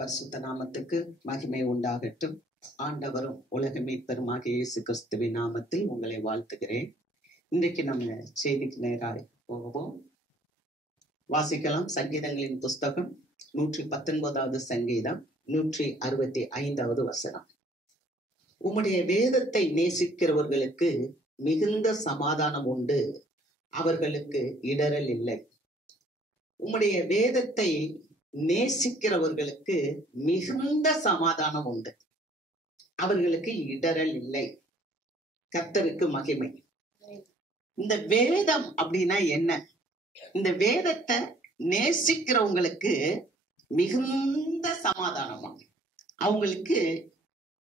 பரிசுத்த நாமத்துக்கு மகிமை உண்டாகட்டும். ஆண்டவரும் உலக மீட்பெருமாகிய இயேசு கிறிஸ்துவின் நாமத்தில் உங்களை வாழ்த்துகிறேன். இன்றைக்கு நம்ம செய்திக்கு நேராய் போகவும் வாசிக்கலாம். சங்கீதங்களின் புஸ்தகம் 119வது சங்கீதம் 165வது வசனம். உம்முடைய வேதத்தை நேசிக்கிறவர்களுக்கு மிகுந்த சமாதானம் உண்டு, அவர்களுக்கு இடரல் இல்லை. உம்முடைய வேதத்தை நேசிக்கிறவர்களுக்கு மிகுந்த சமாதானம் உண்டு, அவர்களுக்கு இடரல் இல்லை. கர்த்தருக்கு மகிமை. இந்த வேதம் அப்படின்னா என்ன? இந்த வேதத்தை நேசிக்கிறவங்களுக்கு மிகுந்த சமாதானமா, அவங்களுக்கு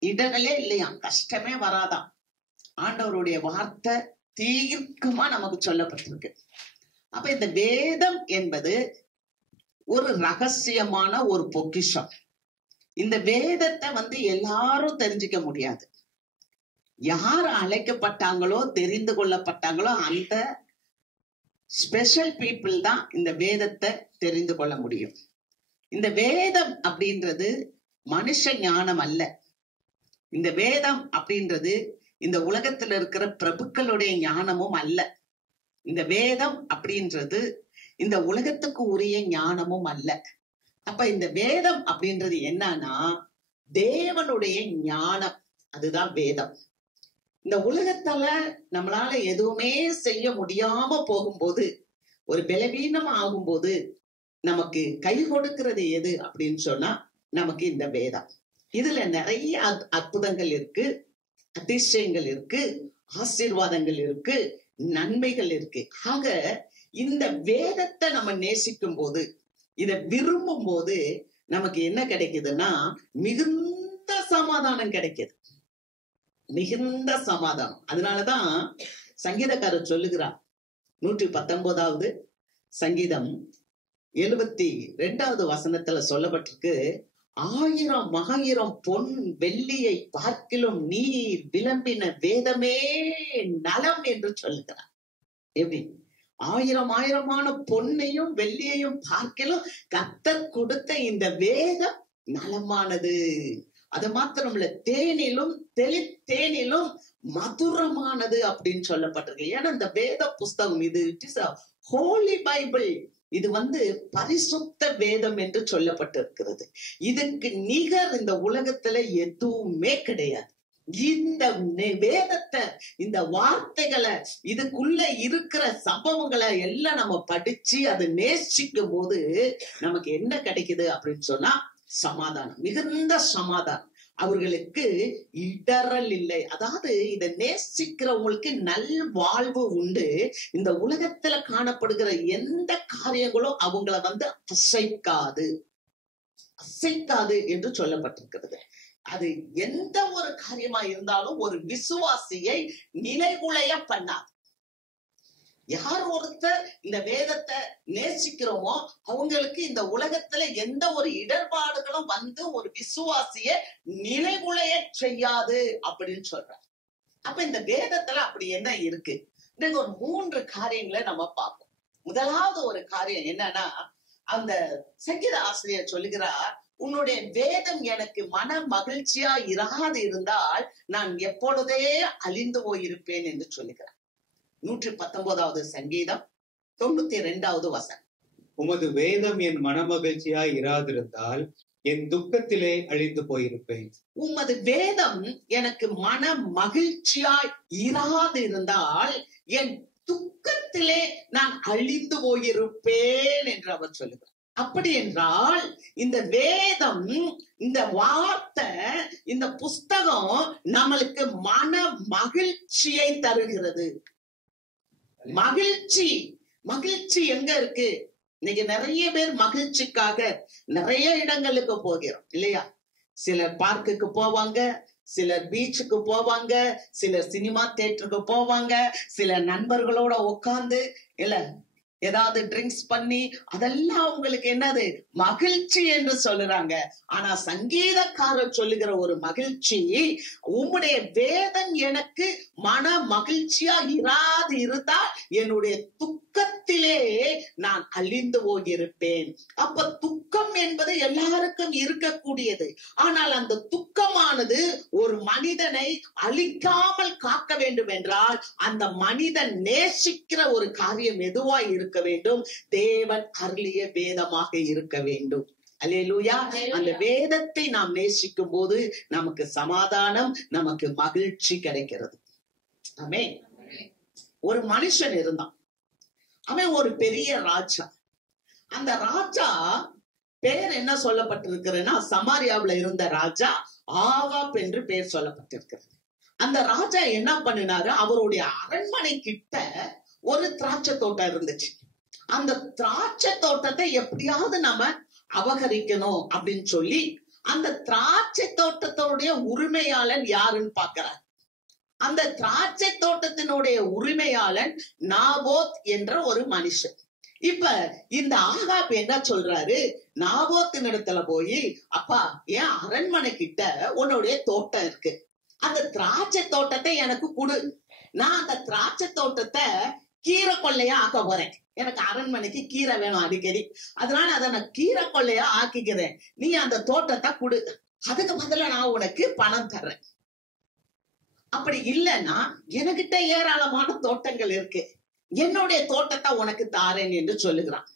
இடரலே இல்லையா, கஷ்டமே வராதான். ஆண்டவருடைய வார்த்தை தீர்க்கமா நமக்கு சொல்லப்பட்டிருக்கு. அப்ப இந்த வேதம் என்பது ஒரு ரகசியமான ஒரு பொக்கிஷம். இந்த வேதத்தை எல்லாரும் தெரிஞ்சுக்க முடியாது. யார் அழைக்கப்பட்டாங்களோ, தெரிந்து கொள்ளப்பட்டாங்களோ, அந்த ஸ்பெஷல் பீப்புள் தான் இந்த வேதத்தை தெரிந்து கொள்ள முடியும். இந்த வேதம் அப்படின்றது மனுஷ ஞானம் அல்ல. இந்த வேதம் அப்படின்றது இந்த உலகத்துல இருக்கிற பிரபுக்களுடைய ஞானமும் அல்ல. இந்த வேதம் அப்படின்றது இந்த உலகத்துக்கு உரிய ஞானமும் அல்ல. அப்ப இந்த வேதம் அப்படின்றது என்னன்னா தேவனுடைய ஞானம், அதுதான் வேதம். இந்த உலகத்துல நம்மளால எதுவுமே செய்ய முடியாம போகும்போது, ஒரு பலவீனம் ஆகும்போது நமக்கு கை கொடுக்கிறது எது அப்படின்னு சொன்னா நமக்கு இந்த வேதம். இதுல நிறைய அற்புதங்கள் இருக்கு, அதிசயங்கள் இருக்கு, ஆசீர்வாதங்கள் இருக்கு, நன்மைகள் இருக்கு. ஆக இந்த வேதத்தை நம்ம நேசிக்கும் போது, இத விரும்பும் போது நமக்கு என்ன கிடைக்குதுன்னா மிகுந்த சமாதானம் கிடைக்குது, மிகுந்த சமாதானம். அதனாலதான் சங்கீதக்காரர் சொல்லுகிறார், 119வது சங்கீதம் 72வது வசனத்துல சொல்லப்பட்டிருக்கு, 1000 பொன் வெள்ளியை பார்க்கிலும் நீர் விளம்பின வேதமே நலம் என்று சொல்லுகிறார். எப்படி? 1000 பொன்னையும் வெள்ளியையும் பார்க்கிலும் கர்த்தர் கொடுத்த இந்த வேதம் நலமானது. அது மாத்திரமில்ல, தேனிலும் தேனிலும் மதுரமானது அப்படின்னு சொல்லப்பட்டிருக்கு. ஏன்னா இந்த வேத புஸ்தகம் இது it is a holy Bible. இது பரிசுத்த வேதம் என்று சொல்லப்பட்டிருக்கிறது. இதுக்கு நிகர் இந்த உலகத்துல எதுவுமே கிடையாது. இந்த வேதத்தை, இந்த வார்த்தைகளை, இதுக்குள்ள இருக்கிற சம்பவங்களை எல்லாம் நம்ம படிச்சு அதை நேசிக்கும் போது நமக்கு என்ன கிடைக்குது அப்படின்னு சொன்னா சமாதானம், மிகுந்த சமாதானம். அவர்களுக்கு இடரல் இல்லை. அதாவது இதை நேசிக்கிறவங்களுக்கு நல் வாழ்வு உண்டு. இந்த உலகத்துல காணப்படுகிற எந்த காரியங்களும் அவங்கள அசைக்காது என்று சொல்லப்பட்டிருக்கிறது. அது எந்த ஒரு காரியமா இருந்தாலும் ஒரு விசுவாசியை நிலைகுலைய பண்ணாது. யார் ஒருத்தர் இந்த வேதத்தை நேசிக்கிறோமோ அவங்களுக்கு இந்த உலகத்துல எந்த ஒரு இடர்பாடுகளும் ஒரு விசுவாசிய நிலைகுலைய செய்யாது அப்படின்னு சொல்றார். அப்ப இந்த வேதத்துல அப்படி என்ன இருக்கு? இன்னைக்கு ஒரு 3 காரியங்களை நம்ம பார்ப்போம். முதலாவது ஒரு காரியம் என்னன்னா, அந்த சங்கீத ஆசிரியர் சொல்லுகிறார், உன்னுடைய வேதம் எனக்கு மன மகிழ்ச்சியா இராது இருந்தால் நான் எப்பொழுதே அழிந்து போயிருப்பேன் என்று சொல்லுகிறார். 119வது சங்கீதம் 92வது வசனம். உமது வேதம் என் மன மகிழ்ச்சியா இராதிருந்தால் என் துக்கத்திலே அழிந்து போயிருப்பேன். உமது வேதம் எனக்கு மன மகிழ்ச்சியா இராது இருந்தால் என் துக்கத்திலே நான் அழிந்து போயிருப்பேன் என்று அவர் சொல்லுகிறார். அப்படி என்றால் இந்த வேதம், இந்த வார்த்தை, இந்த புஸ்தகம் நம்மளுக்கு மன மகிழ்ச்சியை தருகிறது. மகிழ்ச்சி எங்க இருக்கு? இன்னைக்கு நிறைய பேர் மகிழ்ச்சிக்காக நிறைய இடங்களுக்கு போகிறோம் இல்லையா? சிலர் பார்க்குக்கு போவாங்க, சிலர் பீச்சுக்கு போவாங்க, சிலர் சினிமா தியேட்டருக்கு போவாங்க, சிலர் நண்பர்களோட உட்கார்ந்து இல்ல ஏதாவது ட்ரிங்க்ஸ் பண்ணி அதெல்லாம் உங்களுக்கு என்னது மகிழ்ச்சி என்று சொல்லுறாங்க. ஆனா சங்கீதக்காரர் சொல்லுகிற ஒரு மகிழ்ச்சி, உம்முடைய வேதம் எனக்கு மன மகிழ்ச்சியா இராது இருந்தால் என்னுடைய துக்கத்திலே நான் அழிந்து போயிருப்பேன். அப்ப துக்கம் என்பது எல்லாருக்கும் இருக்கக்கூடியது. ஆனால் அந்த துக்கமானது ஒரு மனிதனை அழிக்காமல் காக்க வேண்டும் என்றால் அந்த மனிதன் நேசிக்கிற ஒரு காரியம் எதுவா இருக்க வேண்டும்? தேவன் அருளிய வேதமாக இருக்க வேண்டும். அல்லேலூயா. அந்த வேதத்தை நாம் நேசிக்கும் போது நமக்கு சமாதானம், நமக்கு மகிழ்ச்சி கிடைக்கிறது. ஆமென். ஒரு மனுஷன் இருந்தான், அவன் ஒரு பெரிய ராஜா. அந்த ராஜா பேர் என்ன சொல்லப்பட்டிருக்கிறதுனா, சமாரியாவுல இருந்த ராஜா ஆகாப் என்று பெயர் சொல்லப்பட்டிருக்கிறது. அந்த ராஜா என்ன பண்ணினாரு, அவருடைய அரண்மனை கிட்ட ஒரு திராட்சை தோட்டம் இருந்துச்சு. அந்த திராட்சை தோட்டத்தை எப்படியாவது நம்ம அபகரிக்கணும் அப்படின்னு சொல்லி அந்த திராட்சை தோட்டத்தோடைய உரிமையாளன் யாருன்னு பாக்குறார். அந்த திராட்சை தோட்டத்தினுடைய உரிமையாளன் நாபோத் என்ற ஒரு மனுஷன். இப்ப இந்த ஆகாப் என்ன சொல்றாரு, நாபோத்தின் இடத்துல போய், அப்பா என் அரண்மனை கிட்ட உன்னுடைய தோட்டம் இருக்கு, அந்த திராட்சை தோட்டத்தை எனக்கு கொடு. நான் அந்த திராட்சை தோட்டத்தை கீரை கொள்ளையா ஆக்க போறேன். எனக்கு அரண்மனைக்கு கீரை வேணும் அடிக்கடி, அதனால அதை நான் கீரை கொள்ளையா ஆக்கிக்கிறேன். நீ அந்த தோட்டத்தை கொடு, அதுக்கு பதிலா நான் உனக்கு பணம் தர்றேன். அப்படி இல்லைன்னா எனக்கிட்ட ஏராளமான தோட்டங்கள் இருக்கு, என்னுடைய தோட்டத்தை உனக்கு தாரேன் என்று சொல்லுகிறான்.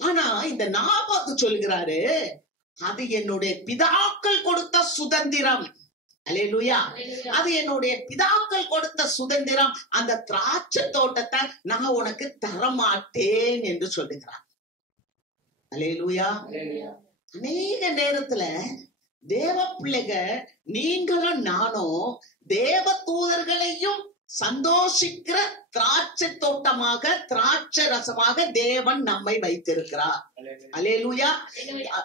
ஆனா இந்த நாபோத்து சொல்லுகிறாரு, அது என்னுடைய பிதாக்கள் கொடுத்த சுதந்திரம். அல்லேலூயா. அது என்னுடைய பிதாக்கள் கொடுத்த சுதந்திரம், அந்த திராட்சை தோட்டத்தை நான் உனக்கு தரமாட்டேன் என்று சொல்லுகிறார். அல்லேலூயா. அநேக நேரத்துல தேவ பிள்ளைக நீங்களும் நானும் தேவ தூதர்களையும் சந்தோஷிக்கிற திராட்சை தோட்டமாக, திராட்சை ரசமாக தேவன் நம்மை வைத்திருக்கிறார். அல்லேலூயா,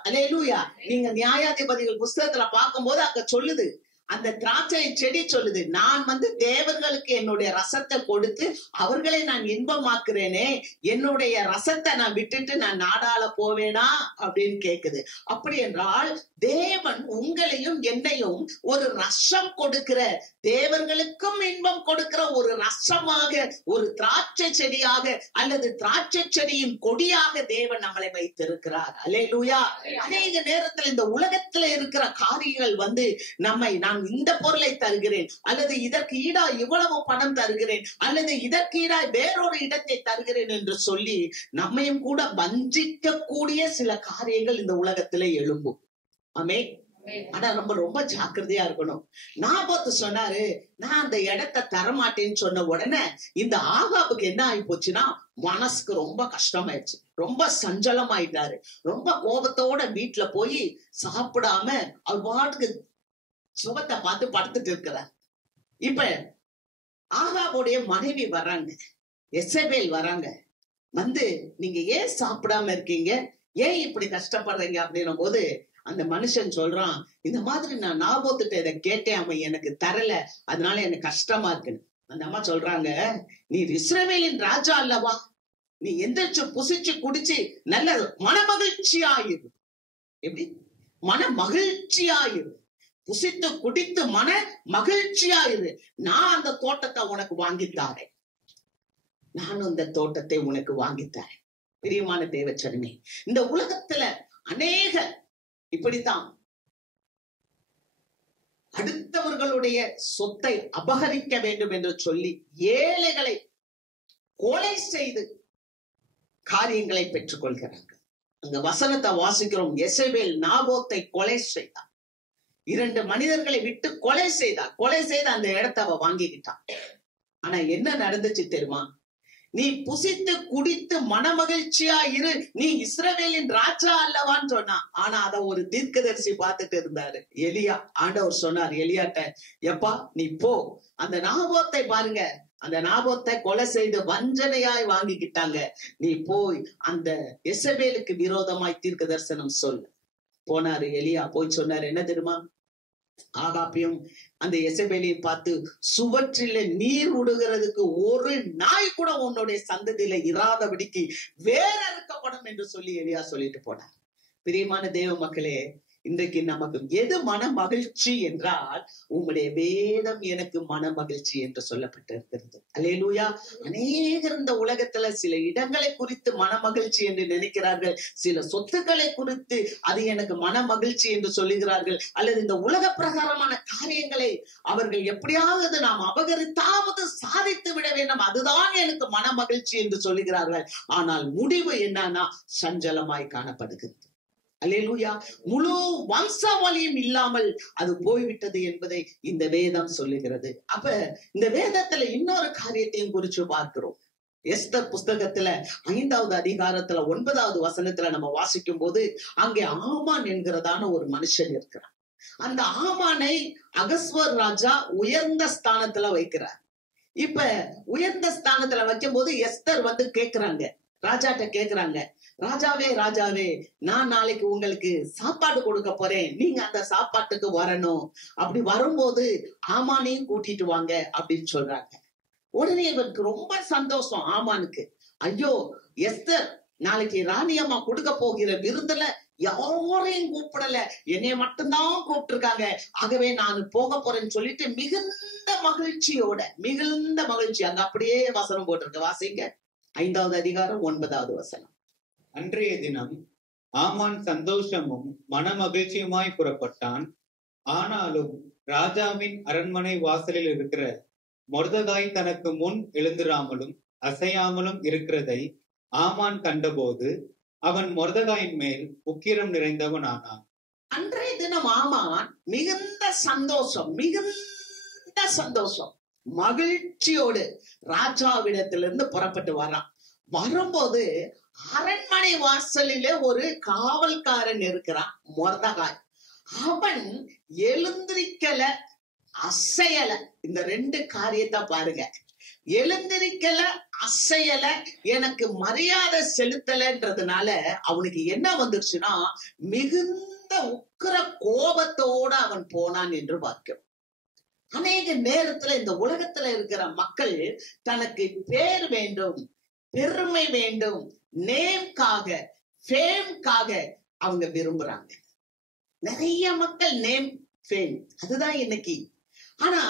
அல்லேலூயா. நீங்க நியாயாதிபதிகள் புஸ்தகத்துல பார்க்கும்போது அங்க சொல்லுது, அந்த திராட்சை செடி சொல்லுது, நான் தேவர்களுக்கு என்னுடைய ரசத்தை கொடுத்து அவர்களை நான் இன்பமாக்குறேனே, என்னுடைய ரசத்தை நான் விட்டுட்டு நான் நாடாள போவேனா அப்படின்னு கேக்குது. அப்படி என்றால் தேவன் உங்களையும் என்னையும் ஒரு ரசம் கொடுக்கிற, தேவர்களுக்கும் இன்பம் கொடுக்கிற ஒரு ரசமாக, ஒரு திராட்சை செடியாக அல்லது திராட்சை செடியின் கொடியாக தேவன் நம்மளை வைத்திருக்கிறார். அல்லேலூயா. அநேக நேரத்தில் இந்த உலகத்துல இருக்கிற காரியங்கள் நம்மை, நான் இந்த பொருளை தருகிறேன், அல்லது இதற்கு ஈடா இவ்வளவு பணம் தருகிறேன், அல்லது இதற்கு ஈடா வேறொரு இடத்தை தருகிறேன் என்று சொல்லி நம்மையும் கூட வஞ்சிக்க கூடிய சில காரியங்கள் இந்த உலகத்திலே எழும்பும். ஆமென். ஆனா நம்ம ரொம்ப ஜாக்கிரதையா இருக்கணும். நாபோத்து சொன்னாரு, நான் அந்த இடத்தை தரமாட்டேன்னு சொன்ன உடனே இந்த ஆகாபுக்கு என்ன ஆகி போச்சுன்னா, மனசுக்கு ரொம்ப கஷ்டமாயிடுச்சு, ரொம்ப சஞ்சலமாயிட்டாரு. ரொம்ப கோபத்தோட வீட்டுல போய் சாப்பிடாம அவர் பாட்டுக்கு சுகத்தை பார்த்து படுத்துட்டு இருக்கிறார். இப்ப ஆகாபுடைய மனைவி வர்றாங்க, எசபேல் வராங்க. நீங்க ஏன் சாப்பிடாம இருக்கீங்க, ஏன் இப்படி கஷ்டப்படுறீங்க அப்படின்னும் போது அந்த மனுஷன் சொல்றான், இந்த மாதிரி நான் நாபோத்துட்ட இதை கேட்டேன், அவன் எனக்கு தரல, அதனால எனக்கு கஷ்டமா இருக்குன்னு. அந்த அம்மா சொல்றாங்க, நீ இஸ்ரவேலின் ராஜா அல்லவா, நீ எந்திரிச்சு புசிச்சு குடிச்சு நல்ல மன மகிழ்ச்சியாயிரு. எப்படி மன மகிழ்ச்சியாயிரு, புசித்து குடித்து மன மகிழ்ச்சியாயிரு. நான் அந்த தோட்டத்தை உனக்கு வாங்கித்தாரேன், நானும் இந்த தோட்டத்தை உனக்கு வாங்கித்தாரேன். பிரியமான தேவச்சனமே, இந்த உலகத்துல அநேக இப்படித்தான் அடுத்தவர்களுடைய சொத்தை அபகரிக்க வேண்டும் என்று சொல்லி ஏழைகளை கொலை செய்து காரியங்களை பெற்றுக் கொள்கிறார்கள். அங்க வசனத்தை வாசிக்கிறோம், எசபேல் நாபோத்தை கொலை செய்தார். 2 மனிதர்களை விட்டு கொலை செய்தார். கொலை செய்து அந்த இடத்தை அவ வாங்கிக்கிட்டான். ஆனா என்ன நடந்துச்சு தெரியுமா? நீ புசித்து குடித்து மன மகிழ்ச்சியா இரு, நீ இஸ்ரவேலின் ராஜா அல்லவான்னு சொன்னான். ஆனா அத ஒரு தீர்க்கதரிசி பார்த்துட்டு இருந்தாரு, எலியா. ஆண்டவர் சொன்னார் எலியாட்ட, எப்பா நீ போ, அந்த நாபோத்தை பாருங்க, அந்த நாபோத்தை கொலை செய்து வஞ்சனையாய் வாங்கிக்கிட்டாங்க, நீ போய் அந்த எசபேலுக்கு விரோதமாய் தீர்க்க தரிசனம் சொல்லு. போனாரு எலியா, போய் சொன்னாரு, என்ன தெரியுமா? ஆகாப்பியும் அந்த எசபேலையும் பார்த்து, சுவற்றில நீர் விடுகிறதுக்கு ஒரு நாய் கூட உன்னுடைய சந்ததியில இராதபடிக்கு வேற அறுக்கப்படும் என்று சொல்லி எலியா சொல்லிட்டு போனார். பிரியமான தேவ மக்களே, இன்றைக்கு நமக்கு எது மன மகிழ்ச்சி என்றால், உங்களுடைய வேதம் எனக்கு மன மகிழ்ச்சி என்று சொல்லப்பட்டிருக்கிறது. அல்லேலூயா. அநேகர் இந்த உலகத்துல சில இடங்களை குறித்து மன மகிழ்ச்சி என்று நினைக்கிறார்கள், சில சொத்துக்களை குறித்து அது எனக்கு மன மகிழ்ச்சி என்று சொல்லுகிறார்கள், அல்லது இந்த உலக பிரகாரமான காரியங்களை அவர்கள் எப்படியாவது நாம் அபகரித்தாவது சாதித்து விட வேண்டும், அதுதான் எனக்கு மன மகிழ்ச்சி என்று சொல்லுகிறார்கள். ஆனால் முடிவு என்னன்னா சஞ்சலமாய் காணப்படுகிறது. அல்லேலூயா. முழு வம்சாவளியும் இல்லாமல் அது போய்விட்டது என்பதை இந்த வேதம் சொல்லுகிறது. அப்ப இந்த வேதத்துல இன்னொரு காரியத்தையும் குறிச்சு பார்க்கிறோம். எஸ்தர் புஸ்தகத்துல 5வது அதிகாரத்துல 9வது வசனத்துல நம்ம வாசிக்கும் போது, அங்கே ஆமான் என்கிறதான ஒரு மனுஷன் இருக்கிறான். அந்த ஆமானை அகஸ்வர் ராஜா உயர்ந்த ஸ்தானத்துல வைக்கிறார். இப்ப உயர்ந்த ஸ்தானத்துல வைக்கும் போது எஸ்தர் வந்து கேக்குறாங்க, ராஜாட்ட கேக்குறாங்க, ராஜாவே ராஜாவே, நான் நாளைக்கு உங்களுக்கு சாப்பாடு கொடுக்க போறேன், நீங்க அந்த சாப்பாட்டுக்கு வரணும், அப்படி வரும்போது ஆமானையும் கூட்டிட்டு வாங்க அப்படின்னு சொல்றாங்க. உடனே இவருக்கு ரொம்ப சந்தோஷம் ஆமானுக்கு. ஐயோ, எஸ்தர் நாளைக்கு ராணி அம்மா கொடுக்க போகிற விருந்துல யாரையும் கூப்பிடல, என்னைய மட்டும்தான் கூப்பிட்டு இருக்காங்க, ஆகவே நான் போக போறேன்னு சொல்லிட்டு மிகுந்த மகிழ்ச்சியோட, மிகுந்த மகிழ்ச்சி. அங்க அப்படியே வசனம் போட்டிருக்கு, வாசிங்க. 5வது அதிகாரம் 9வது வசனம். அன்றைய தினம் ஆமான் சந்தோஷமும் மன மகிழ்ச்சியுமாய் புறப்பட்டான். ஆனாலும் ராஜாவின் அரண்மனை வாசலில் இருக்கிற மொர்தெகாய் தனக்கு முன் எழுந்திராமலும் அசையாமலும் இருக்கிறதை ஆமான் கண்டபோது அவன் மொர்தெகாயின் மேல் உக்கிரம் நிறைந்தவன் ஆனான். அன்றைய தினம் ஆமான் மிகுந்த சந்தோஷம், மிகுந்த சந்தோஷம், மகிழ்ச்சியோடு ராஜாவிடத்திலிருந்து புறப்பட்டு வரான். வரும்போது அரண்மனை வாசலிலே ஒரு காவல்காரன் இருக்கிறான், மொர்தெகாய். அவன் எழுந்திரிக்கல, அசையல. இந்த 2 காரியத்தை பாருங்க. எழுந்திரிக்கல, அசையல, எனக்கு மரியாதை செலுத்தலன்றதுனால அவனுக்கு என்ன வந்துருச்சுன்னா, மிகுந்த உக்கிர கோபத்தோட அவன் போனான் என்று பார்க்கிறோம். அநேக நேரத்துல இந்த உலகத்துல இருக்கிற மக்கள் தனக்கு பேர் வேண்டும், பெருமை வேண்டும், நேம்காக, ஃபேம்காக அவங்க விரும்புறாங்க. நிறைய மக்கள் நேம், ஃபேம், அதுதான் இன்னைக்கு. ஆனா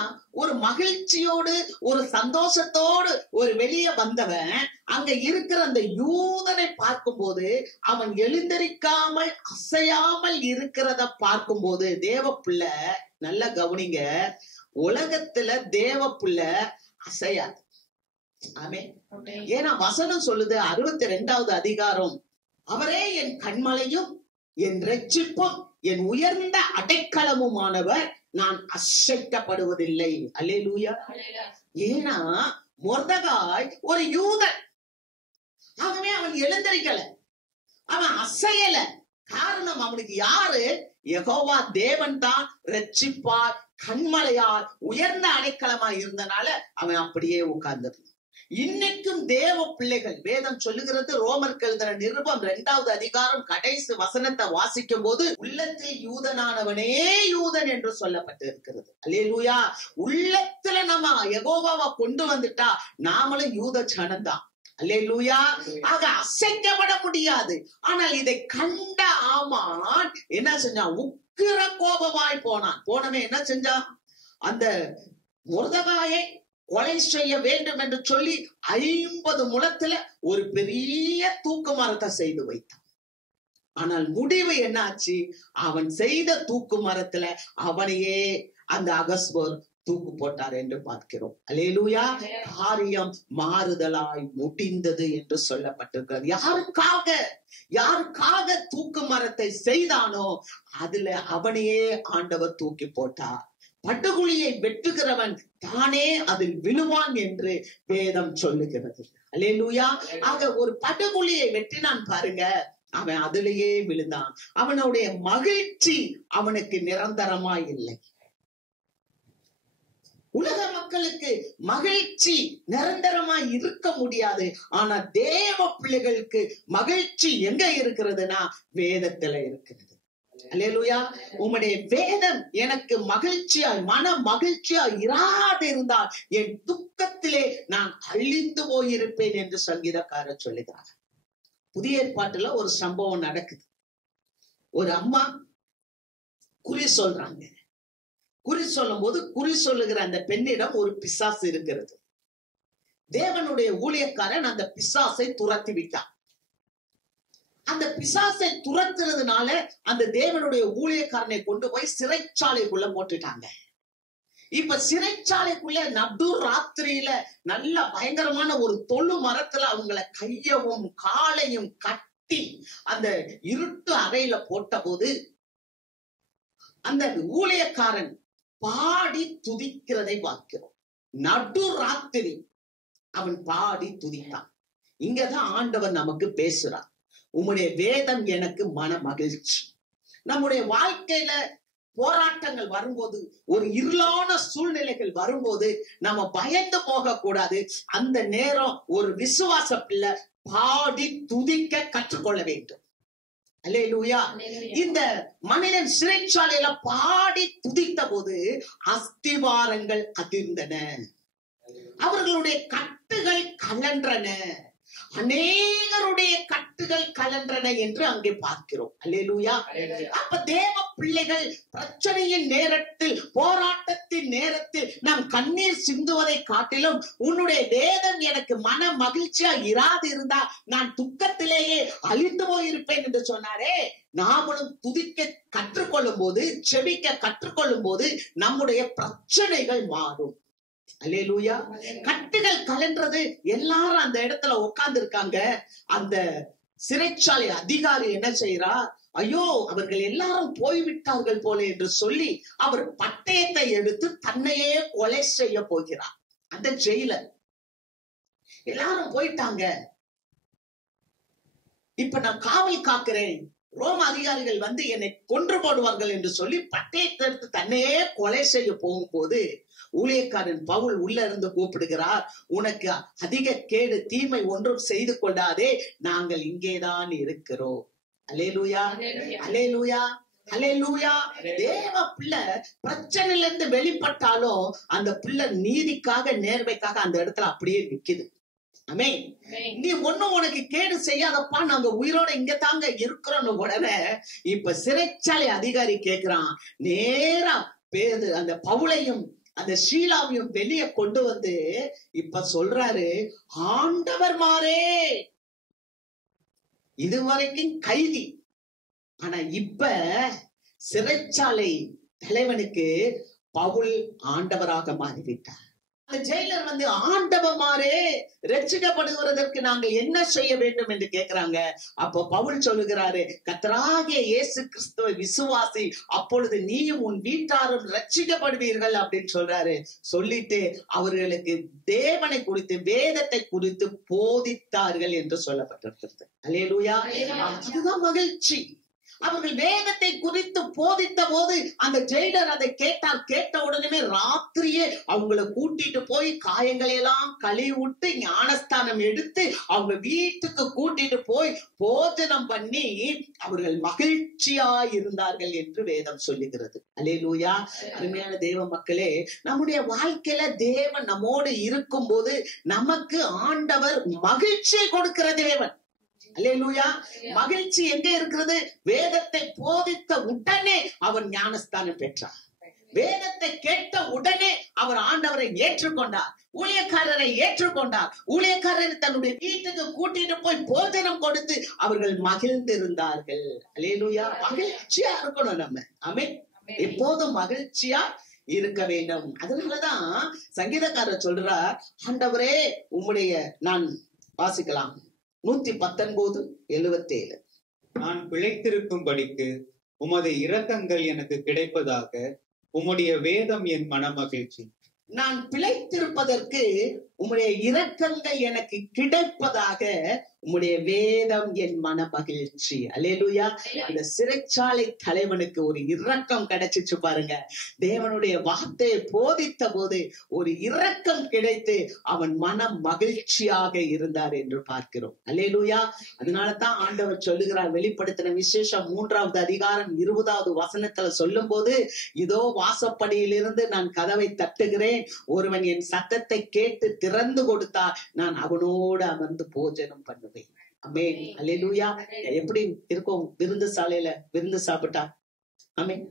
ஒரு மகிழ்ச்சியோடு, ஒரு சந்தோஷத்தோடு ஒரு வெளியே வந்தவன் அங்க இருக்கிற அந்த யூதனை பார்க்கும்போது, அவன் எழுந்திருக்காமல் அசையாமல் இருக்கிறத பார்க்கும்போது, தேவ பிள்ளை நல்லா கவனிங்க, உலகத்துல தேவ பிள்ளை அசையாது. ஆமென். ஏன்னா வசனம் சொல்லுது 62வது அதிகாரம், அவரே என் கண்மலையும் என் இரட்சிப்பும் என் உயர்ந்த அடைக்கலமுமானவர், நான் அசைக்கப்படுவதில்லை. அல்லேலூயா. ஏன்னா மொர்தெகாய் ஒரு யூதன், ஆகவே அவன் எழுந்திருக்கல, அவன் அசையல. காரணம், அவனுக்கு யாரு? யெகோவா தேவன் தான் இரட்சிப்பார், கண்மலையார், உயர்ந்த அடைக்கலமாய் இருந்தனால அவன் அப்படியே உட்கார்ந்து. இன்னைக்கும் தேவ பிள்ளைகள், வேதம் சொல்லுகிறது, ரோமருக்கு எழுதுற நிருபம் 2வது அதிகாரம் கடைசி வசனத்தை வாசிக்கும் போது, உள்ளத்தில் யூதனானவனே யூதன் என்று சொல்லப்பட்டு இருக்கிறது. அல்லேலூயா. உள்ளத்துல நம்ம யெகோவாவை கொண்டு வந்துட்டா நாமளும் யூத ஜனம்தான். அல்லேலூயா. ஆக அசைக்கப்பட முடியாது. ஆனால் இதை கண்ட ஆமான் என்ன செஞ்சான்? உக்கிர கோபமாய் போனான். போனவன் என்ன செஞ்சான்? அந்த மொர்தெகாயை கொலை செய்ய வேண்டும் என்று சொல்லி 50 முழத்துல ஒரு பெரிய தூக்கு மரத்தை செய்து வைத்தான். ஆனால் முடிவு என்ன ஆச்சு? அவன் செய்த தூக்கு மரத்துல அவனையே அந்த அகஸ்வர் தூக்கு போட்டார் என்று பார்க்கிறோம். அல்லேலூயா. காரியம் மாறுதலாய் முடிந்தது என்று சொல்லப்பட்டிருக்கிறது. யாருக்காக தூக்கு மரத்தை செய்தானோ அதுல அவனையே ஆண்டவர் தூக்கி போட்டார். பட்டுக்குழியை வெட்டுகிறவன் தானே அதில் விழுவான் என்று வேதம் சொல்லுகிறது. அல்லேலூயா. ஆக ஒரு பட்டுக்குழியை வெட்டினான் பாருங்க, அவன் அதிலேயே விழுந்தான். அவனுடைய மகிழ்ச்சி அவனுக்கு நிரந்தரமா இல்லை. உலக மக்களுக்கு மகிழ்ச்சி நிரந்தரமா இருக்க முடியாது. ஆனா தேவ பிள்ளைகளுக்கு மகிழ்ச்சி எங்க இருக்கிறதுனா வேதத்துல இருக்கிறது. அல்லேலூயா. உம்முடைய வேதம் எனக்கு மகிழ்ச்சியாய் மன மகிழ்ச்சியாய் இராது இருந்தால் என் துக்கத்திலே நான் அழிந்து போயிருப்பேன் என்று சங்கீதக்காரர் சொல்லுகிறார். புதிய ஏற்பாட்டுல ஒரு சம்பவம் நடக்குது. ஒரு அம்மா குறி சொல்றாங்க. குறி சொல்லும் போது குறி சொல்லுகிற அந்த பெண்ணிடம் ஒரு பிசாசு இருக்கிறது. தேவனுடைய ஊழியக்காரன் அந்த பிசாசை துரத்தி விட்டான். அந்த பிசாசை துரத்துறதுனால அந்த தேவனுடைய ஊழியக்காரனை கொண்டு போய் சிறைச்சாலைக்குள்ள போட்டுட்டாங்க. இப்ப சிறைச்சாலைக்குள்ள நடு ராத்திரியில நல்ல பயங்கரமான ஒரு தொழு மரத்துல அவங்கள கையவும் காலையும் கட்டி அந்த இருட்டு அறையில போட்ட போது அந்த ஊழியக்காரன் பாடி துதிக்கிறதை பார்க்கிறோம். நடு ராத்திரி அவன் பாடி துதித்தான். இங்கதான் ஆண்டவர் நமக்கு பேசுறார். உம்முடைய வேதம் எனக்கு மன மகிழ்ச்சி. நம்முடைய வாழ்க்கையில போராட்டங்கள் வரும்போது, ஒரு இருளான சூழ்நிலைகள் வரும்போது நம்ம பயந்து போக கூடாது. அந்த நேரம் ஒரு விசுவாச பிள்ளை பாடி துதிக்க கற்றுக்கொள்ள வேண்டும். அல்லேலூயா. இந்த மனிதன் சிறைச்சாலையில பாடி துதித்த போது அஸ்திவாரங்கள் அதிர்ந்தன, அவர்களுடைய கட்டுகள் கலன்றன, அநேகருடைய கட்டுகள் கலன்றன என்று அங்கே பார்க்கிறோம். அல்லேலூயா. அப்ப தேவ பிள்ளைகள் பிரச்சனையின் நேரத்தில், போராட்டத்தின் நேரத்தில் நாம் கண்ணீர் சிந்துவதை காட்டிலும் உன்னுடைய வேதம் எனக்கு மன மகிழ்ச்சியா இராது இருந்தா நான் துக்கத்திலேயே அழிந்து போயிருப்பேன் என்று சொன்னாரே. நாமளும் துதிக்க கற்றுக்கொள்ளும் போது, செபிக்க கற்றுக்கொள்ளும் போது நம்முடைய பிரச்சனைகள் மாறும். அல்லேலூயா. கட்டுகள் கலன்றது. எல்லாரும் அந்த இடத்துல உட்கார்ந்து இருக்காங்க. அந்த சிறைச்சாலை அதிகாரி என்ன செய்யறார்? ஐயோ, அவர்கள் எல்லாரும் போய்விட்டார்கள் போல என்று சொல்லி அவர் பட்டயத்தை எடுத்து தன்னையே கொலை செய்ய போகிறார். அந்த ஜெயிலர் எல்லாரும் போயிட்டாங்க, இப்ப நான் காவல் காக்கிறேன், ரோம அதிகாரிகள் வந்து என்னை கொன்று போடுவார்கள் என்று சொல்லி பட்டயத்தை எடுத்து தன்னையே கொலை செய்ய போகும்போது ஊழியக்காரன் பவுல் உள்ள இருந்து கூப்பிடுகிறார். உனக்கு அதிக கேடு தீமை ஒன்றும் செய்து கொள்ளாதே, நாங்கள் இங்கேதான் இருக்கிறோம். அல்லேலூயா, அல்லேலூயா, அல்லேலூயா. தேவ பிள்ளை பிரச்சனையில இருந்து வெளிப்பட்டாலும் அந்த பிள்ளை நீதிக்காக, நேர்மைக்காக அந்த இடத்துல அப்படியே நிக்குது. ஆமென். நீ ஒண்ணும் உனக்கு கேடு செய்யாதப்பா, நாங்க உயிரோட இங்க தாங்க இருக்கிறோம். உடனே இப்ப சிறைச்சாலை அதிகாரி கேக்குறான். நேரா பேரு அந்த பவுலையும் அந்த ஷீலாவையும் வெளியே கொண்டு வந்து இப்ப சொல்றாரு, ஆண்டவர் மாறே இதுவரைக்கும் கைதி, ஆனா இப்ப சிறைச்சாலை தலைவனுக்கு பவுல் ஆண்டவராக மாறிவிட்டார். அந்த ஜெயிலர் வந்து ஆண்டவமாரே ரட்சிக்கப்படுவதற்கு நாங்க என்ன செய்ய வேண்டும் என்று கேட்கிறாங்க. அப்போ பவுல் சொல்லுகிறாரு, கர்த்தராகிய இயேசு கிறிஸ்துவை விசுவாசி, அப்பொழுது நீயும் உன் வீட்டாரும் ரட்சிக்கப்படுவீர்கள் அப்படின்னு சொல்றாரு. சொல்லிட்டு அவர்களுக்கு தேவனை குறித்து, வேதத்தை குறித்து போதித்தார்கள் என்று சொல்லப்பட்டிருக்கிறது. அல்லேலூயா. அதுதான் மகிழ்ச்சி. அவர்கள் வேதத்தை குறித்து போதித்த போது அந்த ஜெயிலர் அதை கேட்டார். கேட்ட உடனே ராத்திரியே அவங்களை கூட்டிட்டு போய் காயங்களை எல்லாம் கழுவி விட்டு ஞானஸ்தானம் எடுத்து அவங்க வீட்டுக்கு கூட்டிட்டு போய் போஜனம் பண்ணி அவர்கள் மகிழ்ச்சியாய் இருந்தார்கள் என்று வேதம் சொல்லுகிறது. அல்லேலூயா. அருமையான தேவ மக்களே, நம்முடைய வாழ்க்கையில தேவன் நம்மோடு இருக்கும் போது நமக்கு ஆண்டவர் மகிழ்ச்சியை கொடுக்கிற தேவன். அல்லேலூயா. மகிழ்ச்சி எங்க இருக்கிறது? வேதத்தை போதித்த உடனே அவர் ஞானஸ்தானம் பெற்றார். வேதத்தை கேட்ட உடனே அவர் ஆண்டவரை ஏற்றுக்கொண்டார், ஊழியக்காரரை ஏற்றுக்கொண்டார். ஊழியக்காரரை தன்னுடைய வீட்டுக்கு கூட்டிட்டு போய் போஜனம் கொடுத்து அவர்கள் மகிழ்ந்திருந்தார்கள். அல்லேலூயா. மகிழ்ச்சியா இருக்கணும் நம்ம. ஆமென். எப்போதும் மகிழ்ச்சியா இருக்க வேண்டும். அதனாலதான் சங்கீதக்காரர் சொல்றார், ஆண்டவரே உம்முடைய, நான் வாசிக்கலாம் 119:77. நான் பிழைத்திருக்கும்படிக்கு உமது இரக்கங்கள் எனக்கு கிடைப்பதாக, உம்முடைய வேதம் என் மனமகிழ்ச்சி. நான் பிழைத்திருப்பதற்கு உம்முடைய இரக்கங்கள் எனக்கு கிடைப்பதாக உம்முடைய வேதம் என் மன மகிழ்ச்சி. அல்லேலூயா. அந்த சிறைச்சாலை தலைவனுக்கு ஒரு இரக்கம் கிடைச்சிச்சு பாருங்க. தேவனுடைய வார்த்தையை போதித்த போது ஒரு இரக்கம் கிடைத்து அவன் மனம் மகிழ்ச்சியாக இருந்தார் என்று பார்க்கிறோம். அல்லேலூயா. அதனாலதான் ஆண்டவர் சொல்லுகிறார், வெளிப்படுத்தின விசேஷம் 3வது அதிகாரம் 20வது வசனத்துல சொல்லும் போது, இதோ வாசப்படியிலிருந்து நான் கதவை தட்டுகிறேன், ஒருவன் என் சத்தத்தை கேட்டு திறந்து கொடுத்தால் நான் அவனோடு அமர்ந்து போஜனம் பண்ணுவேன். ஆமென். அல்லேலூயா. எப்படி இருக்கும் விருந்து சாலையில விருந்து சாப்பிட்டா? ஆமென்.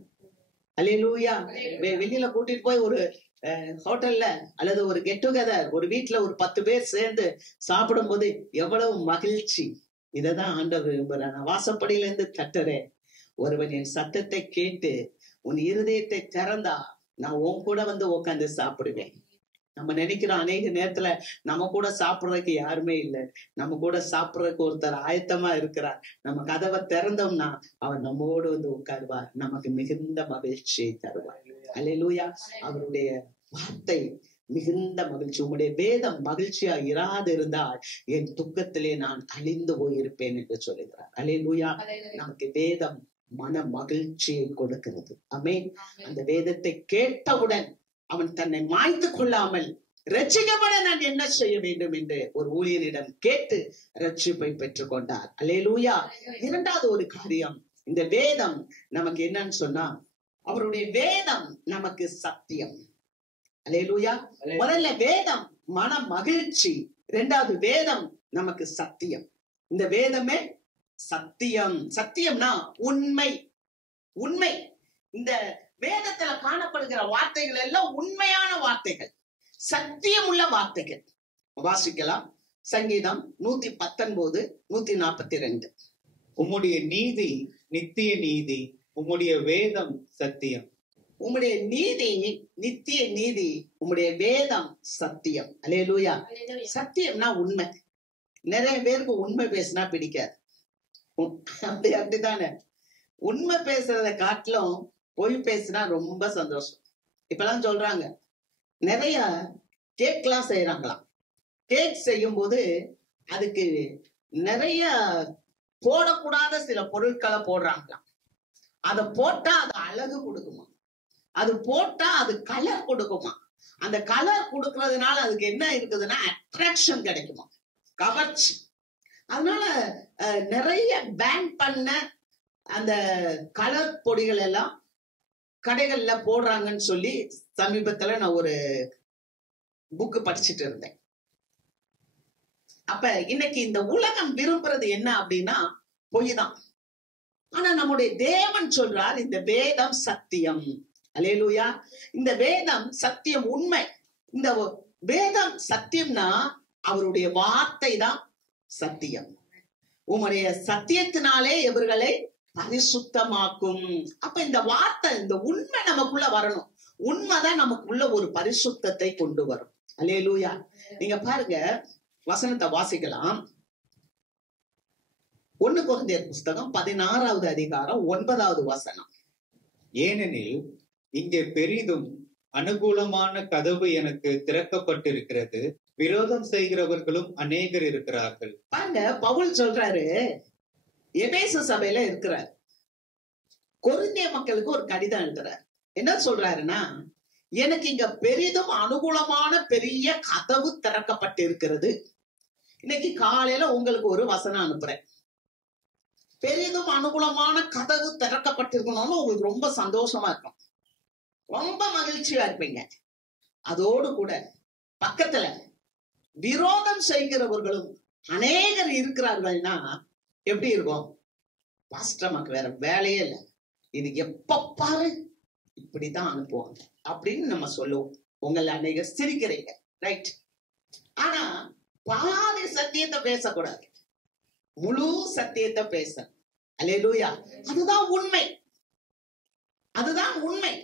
அல்லேலூயா. வெளியில கூட்டிட்டு போய் ஒரு ஹோட்டல்ல அல்லது ஒரு கெட் டுகெதர், ஒரு வீட்டுல ஒரு 10 பேர் சேர்ந்து சாப்பிடும் போது எவ்வளவு மகிழ்ச்சி. இததான் ஆண்டவர் விரும்புறார். நான் வாசப்படியில இருந்து தட்டுறேன், ஒருவன் என் சத்தத்தை கேட்டு உன் இருதயத்தை திறந்தா நான் உன் கூட வந்து உட்காந்து சாப்பிடுவேன். நம்ம நினைக்கிறோம் அநேக நேரத்துல நம்ம கூட சாப்பிடுறதுக்கு யாருமே இல்லை, நம்ம கூட சாப்பிடுறதுக்கு ஒருத்தர் ஆயத்தமா இருக்கிறார். நம்ம கதவை திறந்தோம்னா அவர் நம்மோடு வந்து உட்காருவார், நமக்கு மிகுந்த மகிழ்ச்சியை தருவார். அல்லேலூயா. அவருடைய வார்த்தை மிகுந்த மகிழ்ச்சி. உம்முடைய வேதம் மகிழ்ச்சியா இராது இருந்தால் என் துக்கத்திலே நான் அழிந்து போயிருப்பேன் என்று சொல்லுகிறார். அல்லேலூயா. நமக்கு வேதம் மன மகிழ்ச்சியை கொடுக்கிறது. ஆமென். அந்த வேதத்தை கேட்டவுடன் அவன் தன்னை மாய்த்து கொள்ளாமல் ரட்சிக்கப்பட நான் என்ன செய்ய வேண்டும் என்று ஒரு ஊழியனிடம் கேட்டு ரட்சிப்பை பெற்றுக் கொண்டார். அல்லேலூயா. 2வது ஒரு காரியம், இந்த வேதம் நமக்கு என்னன்னு சொன்னா, அவருடைய வேதம் நமக்கு சத்தியம். அல்லேலூயா. முதல்ல வேதம் மன மகிழ்ச்சி, 2வது வேதம் நமக்கு சத்தியம். இந்த வேதமே சத்தியம். சத்தியம்னா உண்மை. உண்மை. இந்த வேதத்துல காணப்படுகிற வார்த்தைகள் எல்லாம் உண்மையான வார்த்தைகள், சத்தியம் உள்ள வார்த்தைகள். வாசிக்கலாம். சங்கீதம் 119, 142. உம்முடைய நீதி நித்திய நீதி, உம்முடைய வேதம் சத்தியம். உம்முடைய நீதி நித்திய நீதி, உம்முடைய வேதம் சத்தியம். அல்லேலூயா. சத்தியம்னா உண்மை. நிறைய பேருக்கு உண்மை பேசினா பிடிக்காது. அப்படித்தானே? உண்மை பேசுறத காட்டிலும் பொய் பேசினா ரொம்ப சந்தோஷம். இப்பெல்லாம் சொல்றாங்க, நிறைய கேக் எல்லாம் செய்யறாங்களாம். கேக் செய்யும் போது அதுக்கு நிறைய போடக்கூடாத சில பொருட்களை போடுறாங்களாம். அதை போட்டா அது அழகு கொடுக்குமா, அது போட்டா அது கலர் கொடுக்குமா. அந்த கலர் கொடுக்கறதுனால அதுக்கு என்ன இருக்குதுன்னா அட்ராக்ஷன் கிடைக்குமா, கவர்ச்சி. அதனால நிறைய பேன் பண்ண அந்த கலர் பொடிகள் எல்லாம் கடைகள்ல போடுறாங்கன்னு சொல்லி சமீபத்துல நான் ஒரு புக்கு படிச்சுட்டு இருந்தேன். அப்ப இன்னைக்கு இந்த உலகம் விரும்புறது என்ன அப்படின்னா பொய் தான். ஆனா நம்முடைய தேவன் சொல்றார், இந்த வேதம் சத்தியம். அல்லேலூயா. இந்த வேதம் சத்தியம், உண்மை. இந்த வேதம் சத்தியம்னா அவருடைய வார்த்தை தான் சத்தியம். உம்முடைய சத்தியத்தினாலே இவர்களை பரிசுத்தமாக்கும். அப்ப இந்த வார்த்தை, இந்த உண்மை நமக்குள்ள வரணும். உண்மைதான் நமக்குள்ள ஒரு பரிசுத்தத்தை கொண்டு வரும். அல்லேலூயா. நீங்க பாருங்க, வசனத்தை வாசிக்கலாம். 1 கொரிந்தியர் புஸ்தகம் 16வது அதிகாரம் 9வது வசனம். ஏனெனில் இங்கே பெரிதும் அனுகூலமான கதவு எனக்கு திறக்கப்பட்டிருக்கிறது, விரோதம் செய்கிறவர்களும் அநேகர் இருக்கிறார்கள். பாருங்க, பவுல் சொல்றாரு, எபேசு சபையில இருக்கிறார், கொரிந்திய மக்களுக்கு ஒரு கடிதம் எழுதுறார். என்ன சொல்றாருன்னா, எனக்கு இங்க பெரிதும் அனுகூலமான பெரிய கதவு திறக்கப்பட்டு இருக்கிறது. இன்னைக்கு காலையில உங்களுக்கு ஒரு வசனம் அனுப்புறேன். பெரிதும் அனுகூலமான கதவு திறக்கப்பட்டிருக்கணும்னு உங்களுக்கு ரொம்ப சந்தோஷமா இருக்கும், ரொம்ப மகிழ்ச்சியா இருப்பீங்க. அதோடு கூட பக்கத்துல விரோதம் செய்கிறவர்களும் அநேகர் இருக்கிறார்கள்னா எப்படி இருக்கும்? பாஸ்டர் நமக்கு வேற வேலையே இல்லை, இது எப்ப பாரு இப்படிதான் அனுப்புவாங்க அப்படின்னு நம்ம சொல்லுவோம். உங்களை அநேகர் சிரிக்கிறீங்க, ரைட்? ஆனா பாதி சத்தியத்தை பேசக்கூடாது, முழு சத்தியத்தை பேச. அல்லேலூயா. அதுதான் உண்மை, அதுதான் உண்மை.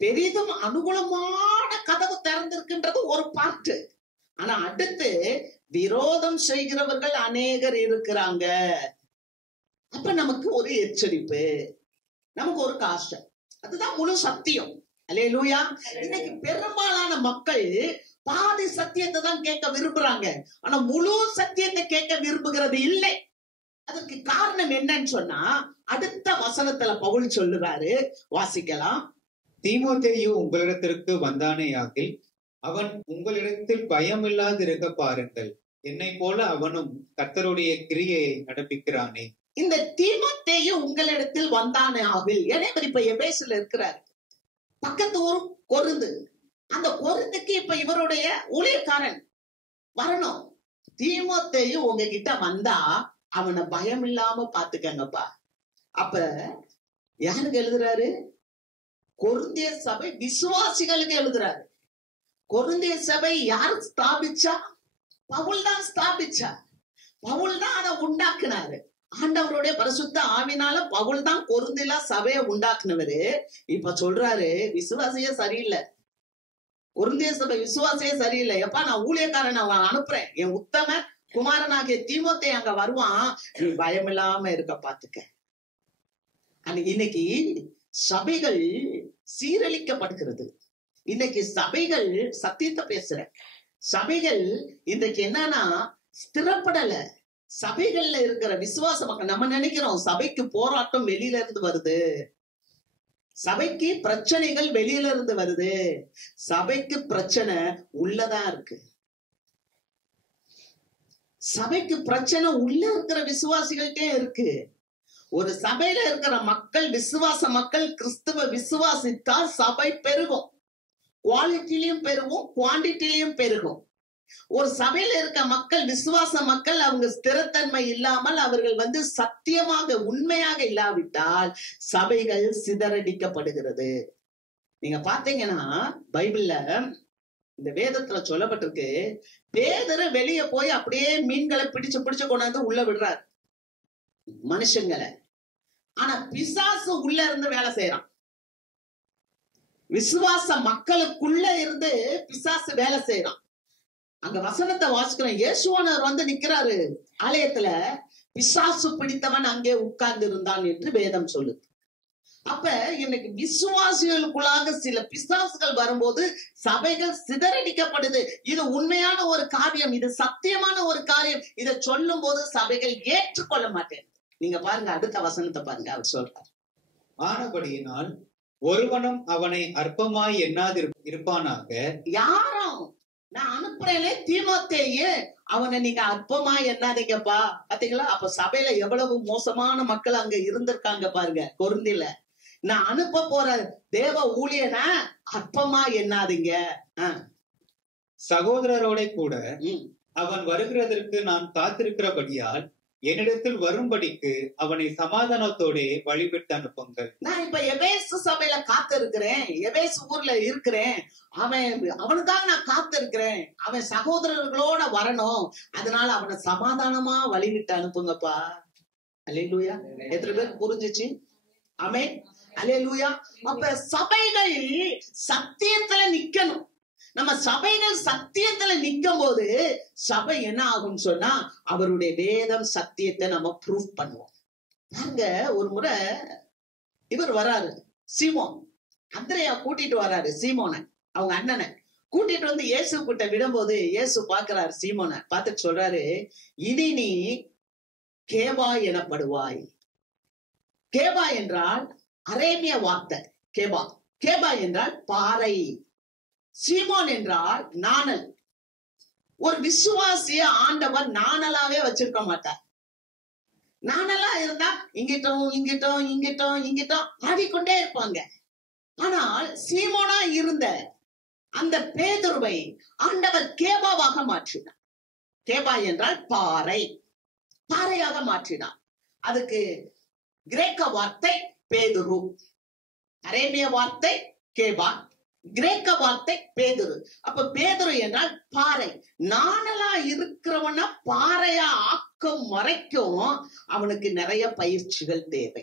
பெரிதும் அனுகூலமான கதவு திறந்திருக்கின்றது ஒரு பார்ட்டு. ஆனா அடுத்து விரோதம் செய்கிறவர்கள் அநேகர் இருக்கிறாங்க. அப்ப நமக்கு ஒரு எச்சரிப்பு, நமக்கு ஒரு காஷ்டம். அதுதான் முழு சத்தியம். அல்லேலூயா. இன்னைக்கு பெரும்பாலான மக்கள் பாதி சத்தியத்தை தான் கேட்க விரும்புறாங்க, ஆனா முழு சத்தியத்தை கேட்க விரும்புகிறது இல்லை. அதற்கு காரணம் என்னன்னு சொன்னா, அடுத்த வசனத்துல பவுல் சொல்லுறாரு, வாசிக்கலாம். தீமோத்தேயு உங்களிடத்திற்கு வந்தானேயாகில் அவன் உங்களிடத்தில் பயம் இல்லாதிருக்க பாருங்கள், என்னை போல அவனும் கர்த்தருடைய கிரியையை நடப்பிக்கிறானே. இந்த தீமோத்தேயு உங்களிடத்தில் வந்தானே ஆகில், ஏன்னா இப்ப எபேசுல இருக்கிறாரு, பக்கத்து ஊர் கொருந்து. அந்த கொருந்துக்கு இப்ப இவருடைய ஊழியக்காரன் வரணும். தீமோத்தேயு உங்ககிட்ட வந்தா அவனை பயம் இல்லாம பாத்துக்கங்கப்பா. அப்ப யாருக்கு எழுதுறாரு? கொரிந்திய சபை விசுவாசிகளுக்கு எழுதுறாரு. கொரிந்திய சபை யார் ஸ்தாபிச்சா? பவுல் தான் ஸ்தாபிச்சா. பவுல் தான் அதை உண்டாக்குனாரு. ஆண்டவருடைய பரிசுத்த ஆவினால பவுல் தான் கொரிந்தில சபையை உண்டாக்குனவரு. இப்ப சொல்றாரு, விசுவாசியே சரியில்லை, கொரிந்திய சபை விசுவாசியே சரியில்லை. எப்பா நான் ஊழியக்காரன் அவன் அனுப்புறேன், என் உத்தம குமாரனாகிய தீமோத்தேயு அங்க வருவான், நீ பயம் இல்லாம இருக்க பாத்துக்க. இன்னைக்கு சபைகள் சீரழிக்கப்படுகிறது. இன்னைக்கு சபைகள் சத்தியத்தை பேசுற சபைகள் இன்றைக்கு என்னன்னா ஸ்திரப்படல. சபைகள்ல இருக்கிற விசுவாச மக்கள், நம்ம நினைக்கிறோம் சபைக்கு போராட்டம் வெளியில இருந்து வருது, சபைக்கு பிரச்சனைகள் வெளியில இருந்து வருது. சபைக்கு பிரச்சனை உள்ளதா இருக்கு. சபைக்கு பிரச்சனை உள்ள இருக்கிற விசுவாசிகள்கிட்டே இருக்கு. ஒரு சபையில இருக்கிற மக்கள், விசுவாச மக்கள் கிறிஸ்துவ விசுவாசித்தால் சபை பெருகும், குவாலிட்டிலையும் பெருகும், குவான்டிட்டிலையும் பெருகும். ஒரு சபையில இருக்க மக்கள், விசுவாச மக்கள், அவங்க ஸ்திரத்தன்மை இல்லாமல் அவர்கள் சத்தியமாக உண்மையாக இல்லாவிட்டால் சபைகள் சிதறடிக்கப்படுகிறது. நீங்க பாத்தீங்கன்னா பைபிள்ல இந்த வேதத்துல சொல்லப்பட்டிருக்கு, பேதுரு வெளியே போய் அப்படியே மீன்களை பிடிச்சு கொண்டாந்து உள்ள விடுறாரு மனுஷங்களை. ஆனா பிசாசு உள்ள இருந்து வேலை செய்யறான். விசுவாச மக்களுக்குள்ள இருந்து பிசாசு வேலை செய்யறான். அங்க வசனத்தை வாசிக்கிறோம், இயேசுவானவர் நிக்கிறாரு ஆலயத்துல, பிசாசு பிடித்தவன் அங்கே உட்கார்ந்து இருந்தான் என்று வேதம் சொல்லுது. அப்ப இன்னைக்கு விசுவாசிகளுக்குள்ளாக சில பிசாசுகள் வரும்போது சபைகள் சிதறடிக்கப்படுது. இது உண்மையான ஒரு காரியம், இது சத்தியமான ஒரு காரியம். இதை சொல்லும் போது சபைகள் ஏற்றுக்கொள்ள மாட்டேன். நீங்க பாருங்க, அடுத்த வசனத்தை பாருங்க, அவர் சொல்றார், ஆனபடியினால் ஒருவனும் அவனை அற்பமாய் எண்ணாது இருப்பானாக. யாரும் நான் அனுப்புறேனே தீமோத்தேயு, அவனை நீங்க அற்பமா எண்ணாதீங்கப்பா. பாத்தீங்களா? அப்ப சபையில எவ்வளவு மோசமான மக்கள் அங்க இருந்திருக்காங்க பாருங்க. கொரிந்தில நான் அனுப்ப போற தேவ ஊழியனா அற்பமா எண்ணாதீங்க. சகோதரரோட கூட அவன் வருகிறதற்கு நான் காத்திருக்கிறபடியால் என்னிடத்தில் வரும்படிக்கு அவனை சமாதானத்தோட வழிபட்டு அனுப்புங்கள். நான் இப்ப எபேசு சபையில காத்திருக்கிறேன், எபேசு ஊர்ல இருக்கிறேன், அவனுக்காக நான் காத்திருக்கிறேன். அவன் சகோதரர்களோட வரணும், அதனால அவனை சமாதானமா வழிவிட்டு அனுப்புங்கப்பா. அல்லேலூயா. எத்தனை பேருக்கு புரிஞ்சிச்சு? ஆமென். அல்லேலூயா. அப்ப சபைகள் சத்தியத்துல நிக்கணும். நம்ம சபைகள் சத்தியத்துல நிக்கும் போது சபை என்ன ஆகும் சொன்னா, அவருடைய வேதம் சத்தியத்தை நம்ம ப்ரூவ் பண்ணுவோம். நாங்க ஒரு முறை இவர் வராரு, சீமோன், அந்திரேயா கூட்டிட்டு வராரு சீமோனை, அவங்க அண்ணனை கூட்டிட்டு இயேசு கிட்ட விடும்போது இயேசு பாக்குறாரு சீமோனை பார்த்துட்டு சொல்றாரு, இனி நீ கேபா எனப்படுவாய். கேபா என்றால் அரேபிய வார்த்தை. கேபா கேபா என்றால் பாறை. சீமோன் என்றால் நாணல். ஒரு விசுவாசிய ஆண்டவர் நாணலாவே வச்சிருக்க மாட்டார். நாணலா இருந்தா இங்கிட்டும் இங்கிட்டும் இங்கிட்டும் இங்கிட்டும் ஆடிக்கொண்டே இருப்பாங்க. ஆனால் சீமோனா இருந்த அந்த பேதுருவை ஆண்டவர் கேபாவாக மாற்றினார். கேபா என்றால் பாறை, பாறையாக மாற்றினார். அதுக்கு கிரேக்க வார்த்தை பேதுரு, அரேபிய வார்த்தை கேபா, கிரேக்க வார்த்தை பேதுரு. அப்ப பேதுரு என்றால் பாறை. நாணலா இருக்கிறவன பாறையா ஆக்கும் வரைக்கும் அவனுக்கு நிறைய பயிற்சிகள் தேவை.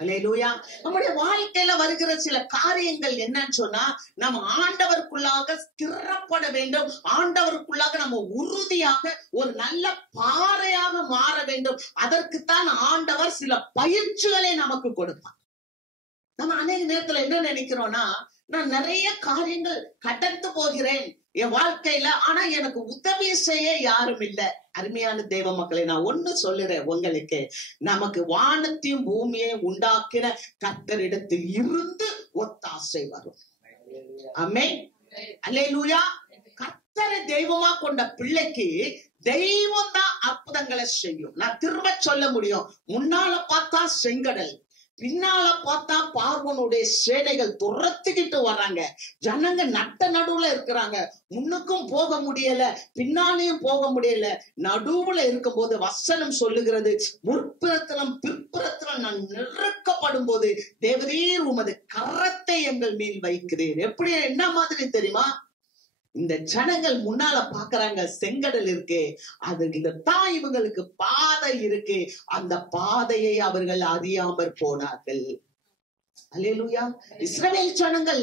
அல்லேலூயா. நம்முடைய வாழ்க்கையில வருகிற சில காரியங்கள் என்னன்னு சொன்னா, நம்ம ஆண்டவருக்குள்ளாக ஸ்திரப்பட வேண்டும். ஆண்டவருக்குள்ளாக நம்ம உறுதியாக ஒரு நல்ல பாறையாக மாற வேண்டும். அதற்குத்தான் ஆண்டவர் சில பயிற்சிகளை நமக்கு கொடுப்பார். நம்ம அநேக நேரத்துல என்ன நினைக்கிறோம்னா, நான் நிறைய காரியங்கள் கடந்து போகிறேன் என் வாழ்க்கையில, ஆனா எனக்கு உதவி செய்ய யாரும் இல்ல. அருமையான தேவ மக்களை, நான் ஒண்ணு சொல்லுறேன் உங்களுக்கு, நமக்கு வானத்தையும் பூமியையும் உண்டாக்கின கர்த்தரிடத்தில் இருந்து ஒத்தாசை வரும். ஆமென், அல்லேலூயா. கர்த்தரை தெய்வமா கொண்ட பிள்ளைக்கு தெய்வம் தான் அற்புதங்களை செய்யும். நான் திரும்ப சொல்ல முடியும். முன்னால பார்த்தா செங்கடல், பின்னால பார்த்தா பார்வோனுடைய சேனைகள் துரத்துக்கிட்டு வர்றாங்க. ஜனங்க நட்ட நடுவுல இருக்கிறாங்க. முன்னுக்கும் போக முடியல, பின்னாலேயும் போக முடியல. நடுவுல இருக்கும் போது வசனம் சொல்லுகிறது, முற்புறத்திலும் பிற்புறத்திலும் நான் நெருக்கப்படும் போது தேவரீர் உமது கரத்தை எங்கள் மேல் வைக்கிறீர். எப்படி, என்ன மாதிரி தெரியுமா? இந்த ஜனங்கள் முன்னால பாக்குறாங்க, செங்கடல் இருக்கு, அதுக்கு தான் இவங்களுக்கு பாதை இருக்கு. அந்த பாதையை அவர்கள் அறியாமற் போனார்கள். அல்லேலூயா. இஸ்ரவேல் ஜனங்கள்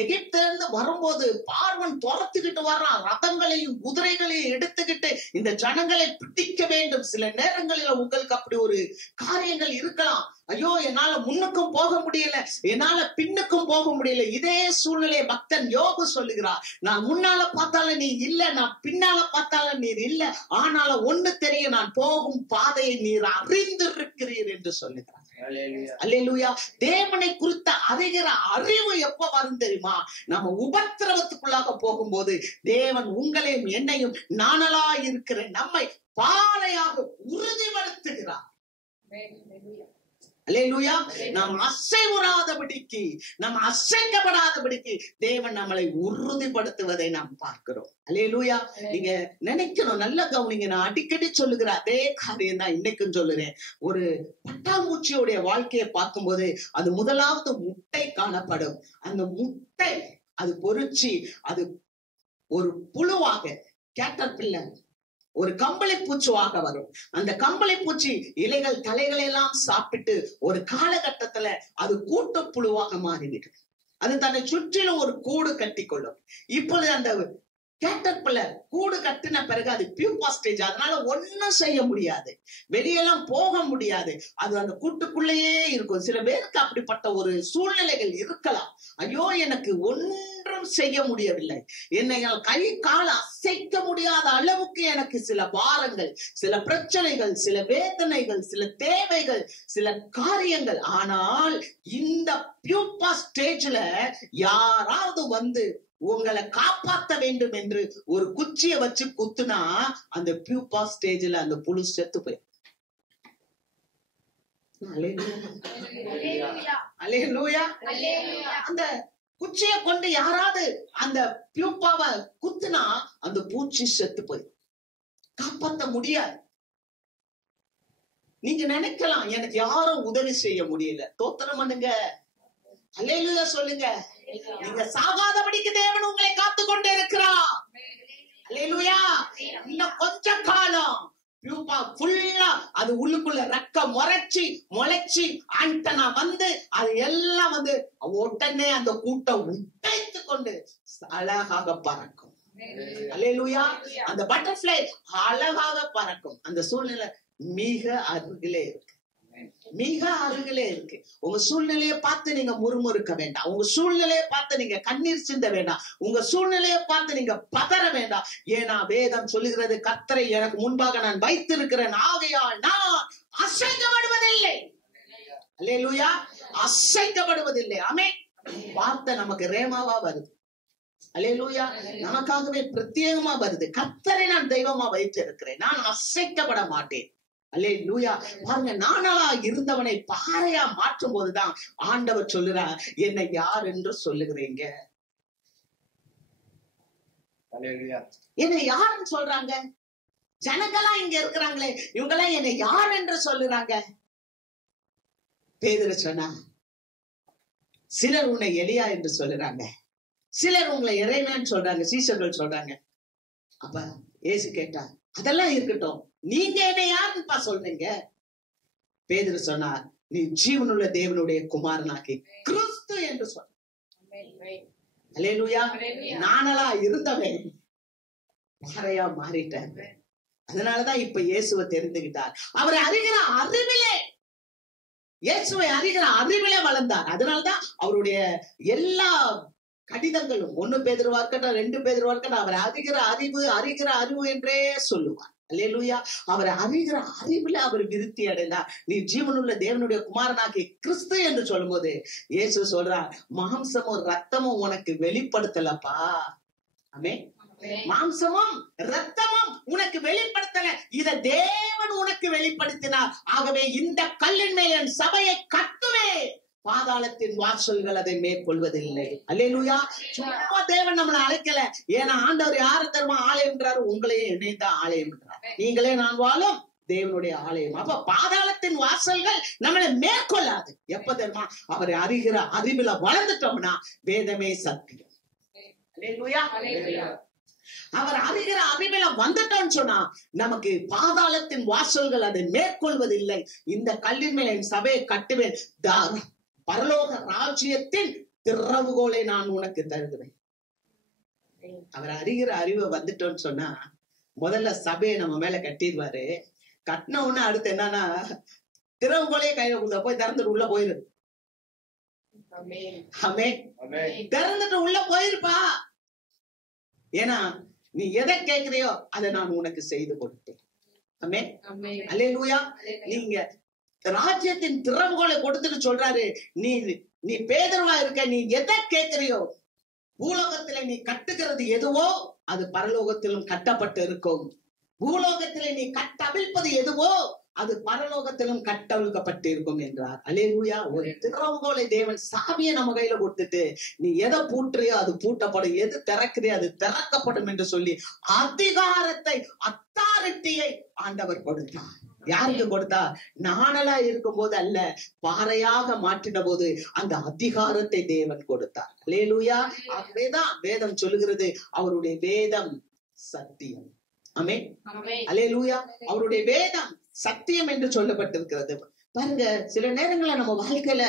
எகிப்திலிருந்து வரும்போது பார்வன் துரத்துக்கிட்டு வர்றான். ரதங்களையும் குதிரைகளையும் எடுத்துக்கிட்டு இந்த ஜனங்களை பிடிக்க வேண்டும். சில நேரங்களில உங்களுக்கு அப்படி ஒரு காரியங்கள் இருக்கலாம். ஐயோ, என்னால முன்னுக்கும் போக முடியல, என்னால பின்னுக்கும் போக முடியல. இதே சூழ்நிலையை பக்தன் யோபு சொல்லுகிறார். நான் முன்னால பார்த்தாலும் நீ இல்ல, நான் பின்னால பார்த்தாலும் நீர் இல்ல, ஆனாலும் ஒண்ணு தெரியும், நான் போகும் பாதையை நீர் அறிந்திருக்கிறீர் என்று சொல்லுகிறார். அல்லேலூயா. தேவனை குறித்த அறிகிற அறிவு எப்ப வரும் தெரியுமா? நம்ம உபத்திரவத்துக்குள்ளாக போகும்போது தேவன் உங்களையும் என்னையும் நானலா இருக்கிற நம்மை பாறையாக உறுதிப்படுத்துகிறார். அல்லேலூயா. நாம் அசைவுறாதபடிக்கு, நாம் அசைக்கப்படாதபடிக்கு தேவன் நம்மளை உறுதிப்படுத்துவதை நாம் பார்க்கிறோம். அல்லேலூயா. நீங்க நினைக்கணும், நல்ல கவனிங்க. நான் அடிக்கடி சொல்லுகிற அதே காரியம் தான் இன்னைக்கும் சொல்லுறேன். ஒரு பட்டாம்பூச்சியோடைய வாழ்க்கையை பார்க்கும்போது அது முதலாவது முட்டை காணப்படும். அந்த முட்டை அது பொறிச்சு அது ஒரு புழுவாக, கேட்டர்பில்லர், ஒரு கம்பளி பூச்சுவாக வரும். அந்த கம்பளி பூச்சி இலைகள் தலைகளை எல்லாம் சாப்பிட்டு ஒரு காலகட்டத்துல அது கூட்டுப்புழுவாக மாறிவிடும். அது தன்னை சுற்றிலும் ஒரு கூடு கட்டி கொள்ளும். இப்பொழுது அந்த கேட்டர்பில்லர் கூடு கட்டின பிறகு அது பியூப்பா ஸ்டேஜ், அதனால ஒன்னும் செய்ய முடியாது, வெளியெல்லாம் போக முடியாது, அது அந்த கூட்டுக்குள்ளேயே இருக்கும். சில பேருக்கு அப்படிப்பட்ட ஒரு சூழ்நிலைகள் இருக்கலாம். ஐயோ, எனக்கு ஒன்றும் செய்ய முடியவில்லை, என்னை கை கால் அசைக்க முடியாத அளவுக்கு எனக்கு சில பாரங்கள், சில பிரச்சனைகள், சில வேதனைகள், சில தேவைகள், சில காரியங்கள். ஆனால் இந்த பியூப்பா ஸ்டேஜ்ல யாராவது வந்து உங்களை காப்பாற்ற வேண்டும் என்று ஒரு குச்சியை வச்சு குத்துனா அந்த பியூப்பா ஸ்டேஜ்ல அந்த புழு செத்து போய். அந்த குச்சியை கொண்டு யாராவது அந்த பியூப்பாவை குத்துனா அந்த பூச்சி செத்து போய், காப்பாற்ற முடியாது. நீங்க நினைக்கலாம், எனக்கு யாரும் உதவி செய்ய முடியல. தோத்திரம் பண்ணுங்க, அல்லேலூயா சொல்லுங்க. நீங்க சாகாதபடிக்கு தேவன் உங்களை காத்து கொண்டே இருக்கிறார். அல்லேலூயா. இன்னும் கொஞ்ச காலம் பியூப்பா ஃபுல்லா அது உள்ளுக்குள்ள ரெக்க முளைச்சி ஆண்டனா வந்து அது எல்லாம் வந்து உடனே அந்த கூட்டம் உடைத்து கொண்டு அழகாக பறக்கும். அல்லேலூயா. அந்த பட்டர்ஃப்ளை அழகாக பறக்கும். அந்த சூழ்நிலை மிக அருகிலே இருக்கு, மிக அருகிலே இருக்கு. உங்க சூழ்நிலையை பார்த்து நீங்க முறுமுறுக்க வேண்டாம், உங்க சூழ்நிலையை பார்த்து நீங்க கண்ணீர் சிந்த வேண்டாம், உங்க சூழ்நிலையை பார்த்து நீங்க பதற வேண்டாம். ஏன்னா வேதம் சொல்லுகிறது, கர்த்தரை எனக்கு முன்பாக நான் வைத்திருக்கிறேன், ஆகையால் நான் அசைக்கப்படுவதில்லை. அல்லேலூயா. அசைக்கப்படுவதில்லை. ஆமென். வார்த்தை நமக்கு ரேமாவா வருது. அல்லேலூயா. நமக்காகவே பிரத்யேகமா வருது. கர்த்தரை நான் தெய்வமா வைத்திருக்கிறேன், நான் அசைக்கப்பட மாட்டேன். அல்லேலூயா. பாருங்க, நானலா இருந்தவனை பாறையா மாற்றும் போதுதான் ஆண்டவர் சொல்லுறார், என்னை யார் என்று சொல்லுகிறீங்க? என்னை யாருன்னு சொல்றாங்க? ஜனங்களாம் இங்க இருக்கிறாங்களே, இவங்கெல்லாம் என்னை யார் என்று சொல்லுறாங்க? பேதுரு சொன்னா, சிலர் உன்னை எலியா என்று சொல்லுறாங்க, சிலர் உங்களை இறைவன் சொல்றாங்க, சீசர்கள் சொல்றாங்க. அப்ப இயேசு கேட்டா, அதெல்லாம் இருக்கட்டும், நீங்க என்ன யாருப்பா சொல்றீங்க? பேதுரு சொன்னார், நீ ஜீவனுள்ள தேவனுடைய குமாரனாகி கிறிஸ்து என்று சொன்ன. அல்லேலூயா. நானலா இருந்தவன் பாறையா மாறிட்டேன். அதனாலதான் இப்ப இயேசுவை தெரிந்துகிட்டார். அவரை அறிகிற அறிவிலே இயேசுவை அறிகிற அறிவிலே வளர்ந்தார். அதனால்தான் அவருடைய எல்லா கடிதங்களும் 1 பேதுருவா இருக்கட்டும் 2 பேதுருவா இருக்கட்டும் அவர் அறிகிற அறிவு என்றே சொல்லுவார். அல்லேலூயா. அவர் அறிகிற அறிவுல அவர் விருத்தி அடைந்தார். நீ ஜீவனுள்ள தேவனுடைய குமாரனாகிய கிறிஸ்து என்று சொல்லும் போது இயேசு சொல்றார், மாம்சமும் ரத்தமும் உனக்கு வெளிப்படுத்தலப்பா. ஆமென். மாம்சமும் ரத்தமும் உனக்கு வெளிப்படுத்தல, இத தேவன் உனக்கு வெளிப்படுத்தினார். ஆகவே இந்த கல்லின் மேல் என் சபையை கட்டுவேன், பாதாளத்தின் வாசல்கள் அதை மேற்கொள்வதில்லை. அல்லேலூயா. சும்மா தேவன் நம்மளை அழைக்கல. ஏன்னா ஆண்டவர் யாரு தருமா ஆலயம்ன்றாரு, உங்களையே என்னைதான் ஆலயம்ன்றார். நீங்களே நான் வாழும் தேவனுடைய ஆலயம். அப்ப பாதாளத்தின் வாசல்கள் நம்மளை மேற்கொள்ளாது. எப்ப தெரியுமா? அவரை அறிகிற அறிவுல வளர்ந்துட்டோம்னா வேதமே சத்தியம். அல்லேலூயா. அவர் அறிகிற அறிவில வந்துட்டோம்னு சொன்னா நமக்கு பாதாளத்தின் வாசல்கள் அதை மேற்கொள்வதில்லை. இந்த கல்லின் மேல் என் சபையை கட்டுவேன், பரலோக ராஜ்யத்தின் திறவுகோலை நான் உனக்கு தருகிறேன். அவர் அறிகிற அறிவை வந்துட்டோம்னு சொன்னா முதல்ல சபையை நம்ம மேல கட்டிடுவாரு. கட்டின உடனே அடுத்து என்னன்னா திறவுகோலையே கையில கொடுத்தா போய் திறந்துட்டு உள்ள போயிரு. திறந்துட்டு உள்ள போயிருப்பா. ஏன்னா நீ எதை கேட்கிறியோ அதை நான் உனக்கு செய்து கொடுத்தேன். ஆமென். அல்லேலூயா. நீங்க ராஜ்யத்தின் திறவுகோலை கொடுத்துட்டு சொல்றாரு, நீ பேதுருவா இருக்க, நீ எதை கேட்கிறியோ பூலோகத்திலே நீ கட்டுகிறது எதுவோ அது பரலோகத்திலும் கட்டப்பட்டு இருக்கும். பூலோகத்திலே நீ கட்டவிழ்ப்பது எதுவோ அது பரலோகத்திலும் கட்டவிழ்க்கப்பட்டு இருக்கும் என்றார். அல்லேலூயா. ஒரு திறவுகோலை தேவன் சாவியை நம்ம கையில கொடுத்துட்டு நீ எதை பூட்டுறியோ அது பூட்டப்படும், எது திறக்குறியோ அது திறக்கப்படும் என்று சொல்லி அதிகாரத்தை அத்தாரிட்டியை ஆண்டவர் கொடுத்தார். யாருக்கு கொடுத்தா? நாணலா இருக்கும் போது அல்ல, பாறையாக மாற்றின போது அந்த அதிகாரத்தை தேவன் கொடுத்தார். அல்லேலூயா. ஆகவேதான் வேதம் சொல்லுகிறது அவருடைய வேதம் சத்தியம். ஆமென். அல்லேலூயா. அவருடைய வேதம் சத்தியம் என்று சொல்லப்பட்டிருக்கிறது. பாருங்க, சில நேரங்கள்ல நம்ம வாழ்க்கையில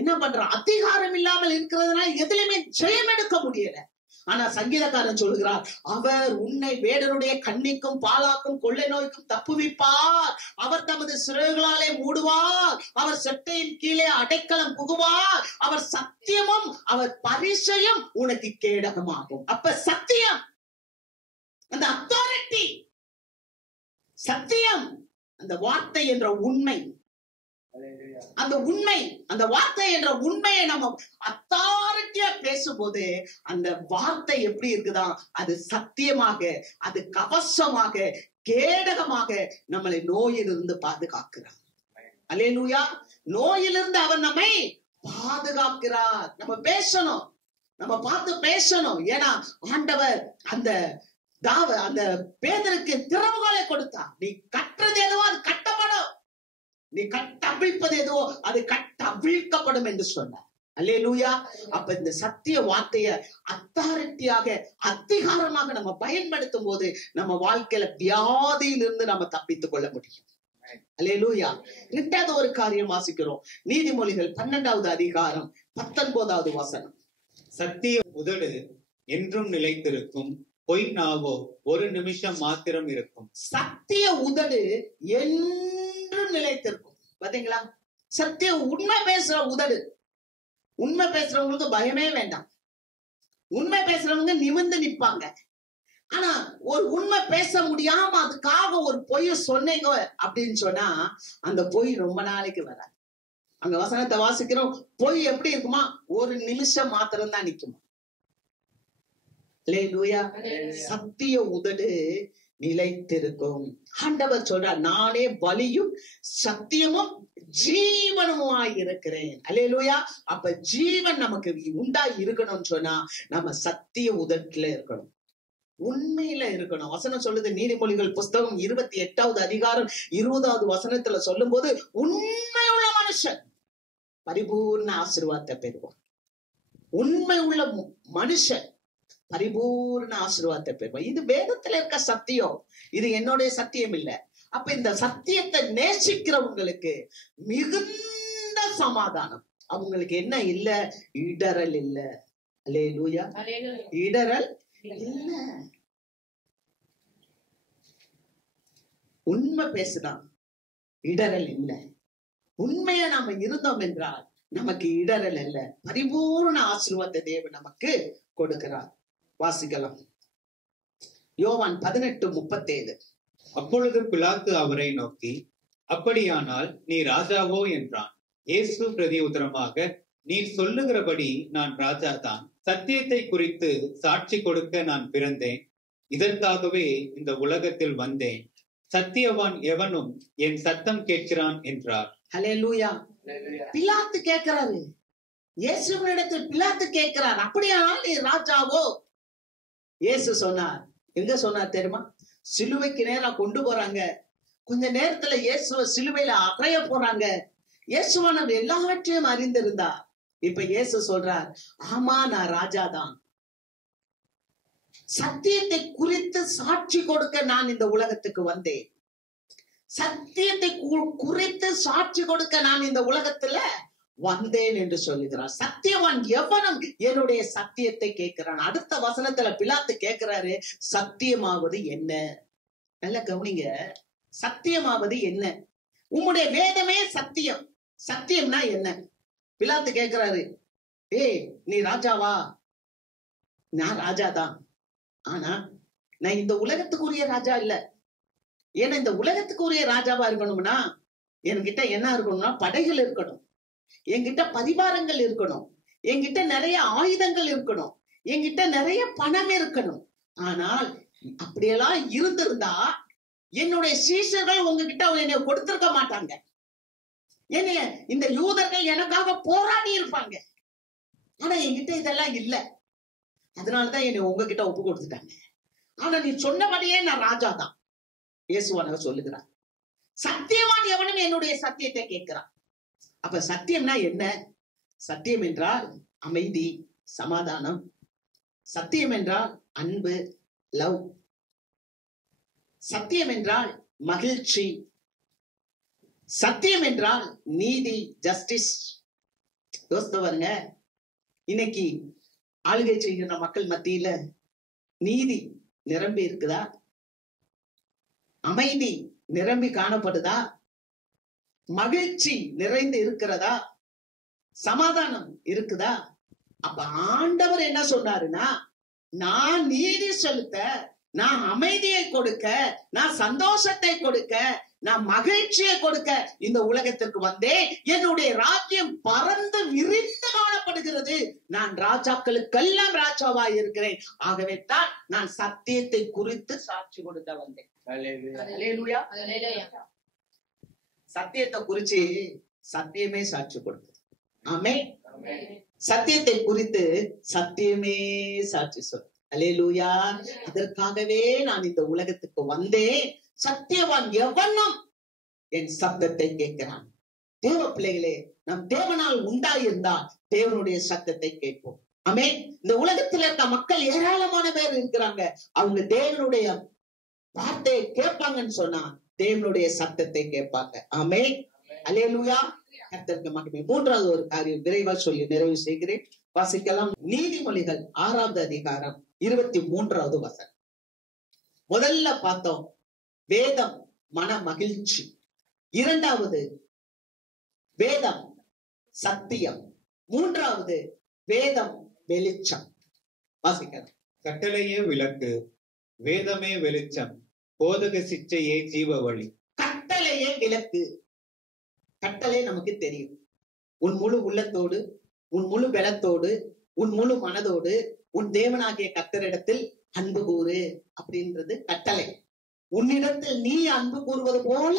என்ன பண்றோம், அதிகாரம் இல்லாமல் இருக்கிறதுனால எதுலையுமே ஜெயம் எடுக்க முடியல. ஆனா சங்கீதக்காரன் சொல்கிறார், அவர் உன்னை வேடனுடைய கண்ணிக்கும் பாலாக்கும் கொள்ளை நோய்க்கும் தப்புவிப்பார், அவர் தமது சிறகுகளாலே மூடுவார், அவர் செட்டையின் கீழே அடைக்கலம் புகுவார், அவர் சத்தியமும் அவர் பரிசையும் உனக்கு கேடகமாகும். அப்ப சத்தியம், அந்த அத்தாரிட்டி, சத்தியம், அந்த வார்த்தை என்ற உண்மை, அந்த உண்மை, அந்த வார்த்தை என்ற உண்மையை நம்ம அத்தாரிட்டியா பேசும்போது அந்த வார்த்தை எப்படி இருக்குதா, அது சத்தியமாக, அது கவசமாக, கேடகமாக நம்மளை நோயிலிருந்து பாதுகாக்கிறார். அல்லேலூயா. நோயிலிருந்து அவர் நம்மை பாதுகாக்கிறார். நம்ம பேசணும், நம்ம பார்த்து பேசணும். ஏன்னா ஆண்டவர் அந்த பேதருக்கு திறவுகோலை கொடுத்தார். நீ கட்டுறது எதுவோ அது கட்டப்படும், நீ கட்டவிழ்ப்பது எதுவோ அது கட்டவிழ்க்கப்படும் என்று சொன்னார். அல்லேலூயா. அப்ப இந்த சத்திய வார்த்தைய அத்தாரிட்டியாக, அதிகாரமாக நம்ம பயன்படுத்தும் போது நம்ம வாழ்க்கையில வியாதியிலிருந்து நம்ம தப்பித்துக் கொள்ள முடியும். அல்லேலூயா. 2வது ஒரு காரியம் வாசிக்கிறோம். நீதிமொழிகள் 12வது அதிகாரம் 19வது வசனம். சத்திய உதடு என்றும் நிலைத்திருக்கும், பொய் நாவோ ஒரு நிமிஷம் மாத்திரம் இருக்கும். சத்திய உதடு என்றும் நிலைத்திருக்கும். பாத்தீங்களா? சத்திய உண்மை பேசுற உதடு. உண்மை பேசுறவங்களுக்கு பயமே வேண்டாம். உண்மை பேசுறவங்க நிமிர்ந்து நிப்பாங்க. ஆனா ஒரு உண்மை பேச முடியாம அதுக்காக ஒரு பொய்ய சொன்னீங்க அப்படின்னு சொன்னா அந்த பொய் ரொம்ப நாளைக்கு வராது. அங்க வசனத்தை வாசிக்கிறோம், பொய் எப்படி இருக்குமா, ஒரு நிமிஷம் மாத்திரம் தான் நிக்குமா. அல்லேலூயா. சத்திய உதடு நிலைத்திருக்கும். ஆண்டவர் சொல்றார், நானே வழியும் சத்தியமும் ஜீவனுமாய் இருக்கிறேன். அல்லேலூயா. அப்ப ஜீவன் நமக்கு உண்டாய் இருக்கணும்னு சொன்னா நம்ம சத்திய உதட்டுல இருக்கணும், உண்மையில இருக்கணும். வசனம் சொல்லுது, நீதிமொழிகள் புஸ்தகம் 28வது அதிகாரம் 20வது வசனத்துல சொல்லும் போது, உண்மையுள்ள மனுஷன் பரிபூர்ண ஆசீர்வாதத்தை பெறுவான். உண்மை உள்ள மனுஷன் பரிபூர்ண ஆசீர்வாதத்தை பெறுவான். இது வேதத்துல இருக்க சத்தியம், இது என்னுடைய சத்தியம் இல்ல. அப்ப இந்த சத்தியத்தை நேசிக்கிறவங்களுக்கு மிகுந்த சமாதானம். அவங்களுக்கு என்ன இல்ல, இடரல் இல்ல. அல்லேலூயா. இடரல் இல்ல. உண்மை பேசுதான், இடரல் இல்ல. உண்மையா நாம இருந்தோம் என்றால் நமக்கு இடரல் அல்ல, பரிபூர்ண ஆசீர்வாதத்தை தேவன் நமக்கு கொடுக்கிறார். வாசிக்கலாம் யோவான் 18:37. அப்பொழுது பிலாத்து அவரை நோக்கி, அப்படியானால் நீ ராஜாவோ என்றான். இயேசு பிரதி உத்தரமாக, நீர் சொல்லுகிறபடி நான் ராஜாதான். சத்தியத்தை குறித்து சாட்சி கொடுக்க நான் பிறந்தேன். இதற்காகவே இந்த உலகத்தில் வந்தேன். சத்தியவான் எவனும் என் சத்தம் கேட்கிறான் என்றார். ஹல்லேலூயா. பிலாத்து கேட்கிறாரு, இயேசுவினிடத்தில் பிலாத்து கேட்கிறார், அப்படியானால் நீ ராஜாவோ? இயேசு சொன்னார். எங்க சொன்னார் தெரியுமா? சிலுவைக்கு நேரா கொண்டு போறாங்க. கொஞ்ச நேரத்துல இயேசுவ சிலுவையில அறைய போறாங்க. இயேசுவானவர் எல்லாவற்றையும் அறிந்திருந்தார். இப்ப இயேசு சொல்றார், ஆமா நான் ராஜாதான். சத்தியத்தை குறித்து சாட்சி கொடுக்க நான் இந்த உலகத்துக்கு வந்தேன். சத்தியத்தை குறித்து சாட்சி கொடுக்க நான் இந்த உலகத்துல வந்தேன் என்று சொல்லுகிறார். சத்தியவான் எவனும் என்னுடைய சத்தியத்தை கேட்கிறான். அடுத்த வசனத்துல பிலாத்து கேட்கிறாரு, சத்தியமாவது என்ன? நல்ல கவனிங்க, சத்தியமாவது என்ன? உம்முடைய வேதமே சத்தியம். சத்தியம்னா என்ன? பிலாத்து கேட்கிறாரு, ஏய் நீ ராஜாவா? நான் ராஜாதான். ஆனா நான் இந்த உலகத்துக்குரிய ராஜா இல்ல. ஏன்னா இந்த உலகத்துக்குரிய ராஜாவா இருக்கணும்னா என்கிட்ட என்ன இருக்கணும்னா படைகள் இருக்கணும், என்கிட்ட பரிவாரங்கள் இருக்கணும், என்கிட்ட நிறைய ஆயுதங்கள் இருக்கணும், என்கிட்ட நிறைய பணம் இருக்கணும். ஆனால் அப்படியெல்லாம் இருந்திருந்தா என்னுடைய சீஷர்கள் உங்ககிட்ட என்னை கொடுத்திருக்க மாட்டாங்க. என்னைய இந்த யூதர்கள் எனக்காக போராடி இருப்பாங்க. ஆனா என்கிட்ட இதெல்லாம் இல்ல. அதனாலதான் என்னை உங்ககிட்ட ஒப்பு கொடுத்துட்டாங்க. ஆனா நீ சொன்னபடியே நான் ராஜாதான். இயேசுவானவர் சொல்லுகிறார், சத்தியவான் எவனும் என்னுடைய சத்தியத்தை கேட்கிறான். அப்ப சத்தியம்னா என்ன? சத்தியம் என்றால் அமைதி, சமாதானம். சத்தியம் என்றால் அன்பு, லவ். சத்தியம் என்றால் மகிழ்ச்சி. சத்தியம் என்றால் நீதி, ஜஸ்டிஸ். யோசித்து பாருங்க, இன்னைக்கு ஆளுகை செய்கிற மக்கள் மத்தியில நீதி நிரம்பி இருக்குதா? அமைதி நிரம்பி காணப்படுதா? மகிழ்ச்சி நிறைந்து இருக்கிறதா? சமாதானம் இருக்குதா? அப்ப ஆண்டவர் என்ன சொன்னாருன்னா, நான் நீதி செலுத்த, நான் அமைதியை கொடுக்க, நான் சந்தோஷத்தை கொடுக்க, நான் மகிழ்ச்சியை கொடுக்க இந்த உலகத்திற்கு வந்தேன். என்னுடைய ராஜ்யம் பறந்து விரிந்து காணப்படுகிறது. நான் ராஜாக்களுக்கெல்லாம் ராஜாவாய் இருக்கிறேன். ஆகவே தான் நான் சத்தியத்தை குறித்து சாட்சி கொடுக்க வந்தேன். அல்லேலூயா. சத்தியத்தை குறிச்சு சத்தியமே சாட்சி கொடுத்தது. ஆமென். சத்தியத்தை குறித்து சத்தியமே சாட்சி சொல். அல்லேலூயா. அதற்காகவே நான் இந்த உலகத்துக்கு வந்தேன். சத்தியவான் எவனும் என் சத்தத்தை கேட்கிறான். தேவ பிள்ளைகளே, நம் தேவனால் உண்டாயிருந்தால் தேவனுடைய சத்தத்தை கேட்போம். ஆமென். இந்த உலகத்தில் இருக்க மக்கள் ஏராளமான பேர் இருக்கிறாங்க. அவங்க தேவனுடைய வார்த்தையை கேட்பாங்கன்னு சொன்னா தேவனுடைய சத்தத்தை கேட்பாங்க. ஆமென். அல்லேலூயா. கர்த்தருக்கு மகிமை. மூன்றாவது ஒரு காரியம் விரைவா சொல்லி நிறைவு செய்கிறேன். வாசிக்கலாம். நீதிமொழிகள் 6வது அதிகாரம் 23வது வசனம். முதல்ல பார்த்தோம் வேதம் மன மகிழ்ச்சி. இரண்டாவது வேதம் சத்தியம். மூன்றாவது வேதம் வெளிச்சம். வாசிக்கலாம். கட்டளையே விளக்கு, வேதமே வெளிச்சம், போதக சிச்சையே ஜீவ வழி. கட்டளையே விளக்கு. கட்டளை நமக்கு தெரியும். உன் முழு உள்ளத்தோடு, உன் முழு பலத்தோடு, உன் முழு மனதோடு உன் தேவனாகிய கர்த்தரிடத்தில் அன்பு கூறு அப்படின்றது கட்டளை. உன்னிடத்தில் நீ அன்பு கூறுவது போல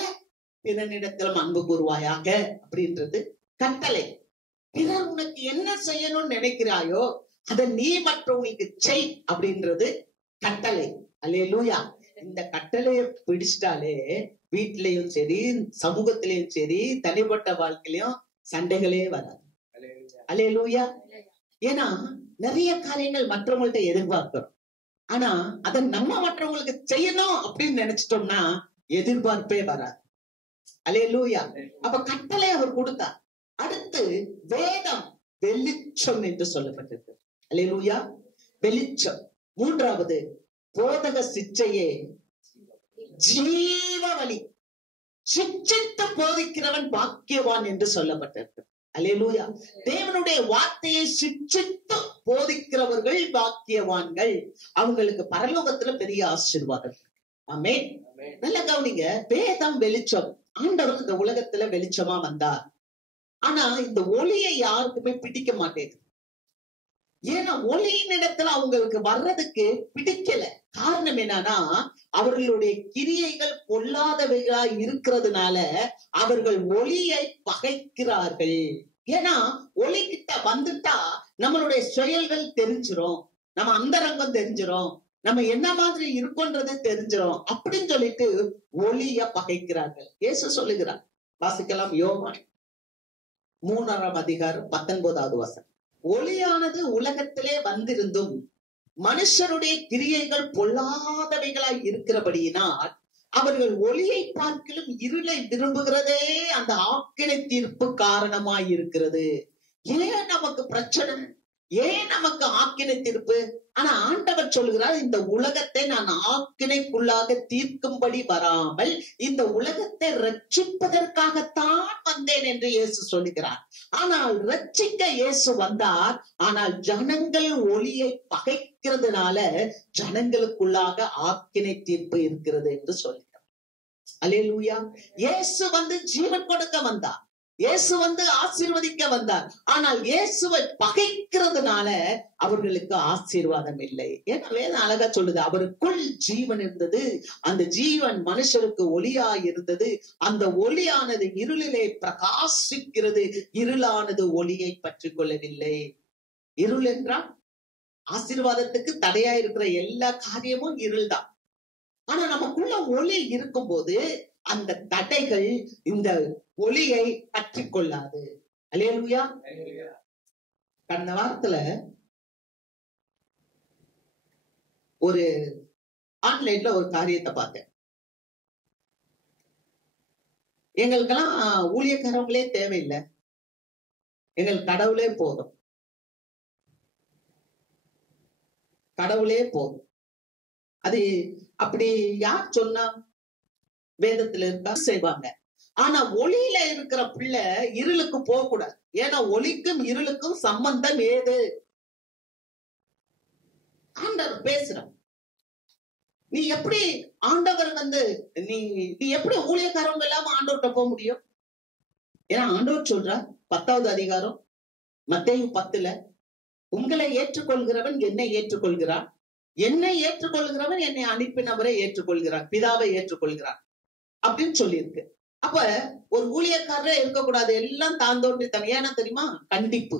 பிறனிடத்திலும் அன்பு கூறுவாயாக அப்படின்றது கட்டளை. பிறர் உனக்கு என்ன செய்யணும்னு நினைக்கிறாயோ அதை நீ மற்றவங்களுக்கு செய் அப்படின்றது கட்டளை. அல்லேலூயா. இந்த கட்டளையை பிடிச்சிட்டாலே வீட்டிலையும் சரி, சமூகத்திலையும் சரி, தனிப்பட்ட வாழ்க்கையிலையும் சண்டைகளே வராது. அல்லேலூயா. ஏன்னா நிறைய காரியங்கள் மற்றவங்கள்ட்ட எதிர்பார்க்கிறோம். ஆனா அதை நம்ம மற்றவங்களுக்கு செய்யணும் அப்படின்னு நினைச்சிட்டோம்னா எதிர்பார்ப்பே வராது. அல்லேலூயா. அப்ப கட்டளை அவர் கொடுத்தார். அடுத்து வேதம் வெளிச்சம் என்று சொல்லப்பட்டிருக்கு. அல்லேலூயா. வெளிச்சம். மூன்றாவது போதக சிச்சையே ஜீவ வழி. சிட்சித்து போதிக்கிறவன் பாக்கியவான் என்று சொல்லப்பட்டிருக்கு. அல்லேலூயா. தேவனுடைய வார்த்தையை சிட்சித்து போதிக்கிறவர்கள் பாக்கியவான்கள். அவங்களுக்கு பரலோகத்துல பெரிய ஆசீர்வாதம். ஆமென். நல்ல கவனிங்க. வேதம் வெளிச்சம். ஆண்டவர் இந்த உலகத்துல வெளிச்சமா வந்தார். ஆனா இந்த ஒளியை யாருக்குமே பிடிக்க மாட்டேங்குது. ஏன்னா ஒளியின் இடத்துல அவங்களுக்கு வர்றதுக்கு பிடிக்கல. காரணம் என்னன்னா, அவர்களுடைய கிரியைகள் பொல்லாதவைகளா இருக்கிறதுனால அவர்கள் ஒளியை பகைக்கிறார்கள். ஏன்னா ஒளி கிட்ட வந்துட்டா நம்மளுடைய செயல்கள் தெரிஞ்சிரும், நம்ம அந்தரங்கம் தெரிஞ்சிரும், நம்ம என்ன மாதிரி இருக்கோன்றது தெரிஞ்சிரும் அப்படின்னு சொல்லிட்டு ஒளிய பகைக்கிறார்கள். இயேசு சொல்லுகிறார். வாசிக்கலாம். யோவான் 3:19. ஒளியானது உலகத்திலே வந்திருந்தும் மனுஷருடைய கிரியைகள் பொல்லாதவைகளாய் இருக்கிறபடியினால் அவர்கள் ஒளியை பார்க்கிலும் இருளை விரும்புகிறதே அந்த ஆக்கினை தீர்ப்பு காரணமாய் இருக்கிறது. ஏன் நமக்கு பிரச்சனை? ஏன் நமக்கு ஆக்கினை தீர்ப்பு? ஆனா ஆண்டவர் சொல்கிறார், இந்த உலகத்தை நான் ஆக்கினைக்குள்ளாக தீர்க்கும்படி வராமல் இந்த உலகத்தை ரட்சிப்பதற்காகத்தான் வந்தேன் என்று இயேசு சொல்லுகிறார். ஆனால் ரட்சிக்க இயேசு வந்தார். ஆனால் ஜனங்கள் ஒளியை பகைக்கிறதுனால ஜனங்களுக்குள்ளாக ஆக்கினை தீர்ப்பு இருக்கிறது என்று சொல்கிறார். அல்லேலூயா. இயேசு ஜீவன் கொடுக்க வந்தார். இயேசு ஆசீர்வதிக்க வந்தார். ஆனால் இயேசுவை பகைக்கிறதுனால அவர்களுக்கு ஆசீர்வாதம் இல்லை. ஏன்னா வேதம் அழகா சொல்லுது, அவருக்குள் ஜீவன் இருந்தது, அந்த ஜீவன் மனுஷருக்கு ஒளியாய் இருந்தது, அந்த ஒளியானது இருளிலே பிரகாசிக்கிறது, இருளானது ஒளியை பற்றி கொள்ளவில்லை. இருள் என்றால் ஆசீர்வாதத்துக்கு தடையா இருக்கிற எல்லா காரியமும் இருள் தான். ஆனா நமக்குள்ள ஒளி இருக்கும் போது அந்த தடைகள் இந்த ஒளியை பற்றி கொள்ளாது. அல்லேலூயா. கடந்த வாரத்துல ஒரு ஆன்லைன்ல ஒரு காரியத்தை பார்த்தேன். எங்களுக்கெல்லாம் ஊழியக்காரங்களே தேவையில்லை, எங்களுக்கு கடவுளே போதும், கடவுளே போதும். அது அப்படி யார் சொன்னா? வேதத்துல இருக்கா? செய்வாங்க. ஆனா ஒளியில இருக்கிற பிள்ளை இருளுக்கு போக கூடாது. ஏன்னா ஒளிக்கும் இருளுக்கும் சம்பந்தம் ஏது? ஆண்டவர் பேசுறான். நீ எப்படி ஆண்டவர் நீ எப்படி ஊழியக்காரங்க இல்லாம ஆண்டவர்கிட்ட போக முடியும்? ஏன்னா ஆண்டவர் சொல்றார் 10வது அதிகாரம் மத்தேயு 10, உங்களை ஏற்றுக்கொள்கிறவன் என்னை ஏற்றுக்கொள்கிறான், என்னை ஏற்றுக்கொள்கிறவன் என்னை அனுப்பினவரை ஏற்றுக்கொள்கிறான், பிதாவை ஏற்றுக்கொள்கிறான் அப்படின்னு சொல்லியிருக்கு. அப்ப ஒரு ஊழியக்காரரே இருக்கக்கூடாது, எல்லாம் தாந்தோன்றி தனியான தெரியுமா? கண்டிப்பு.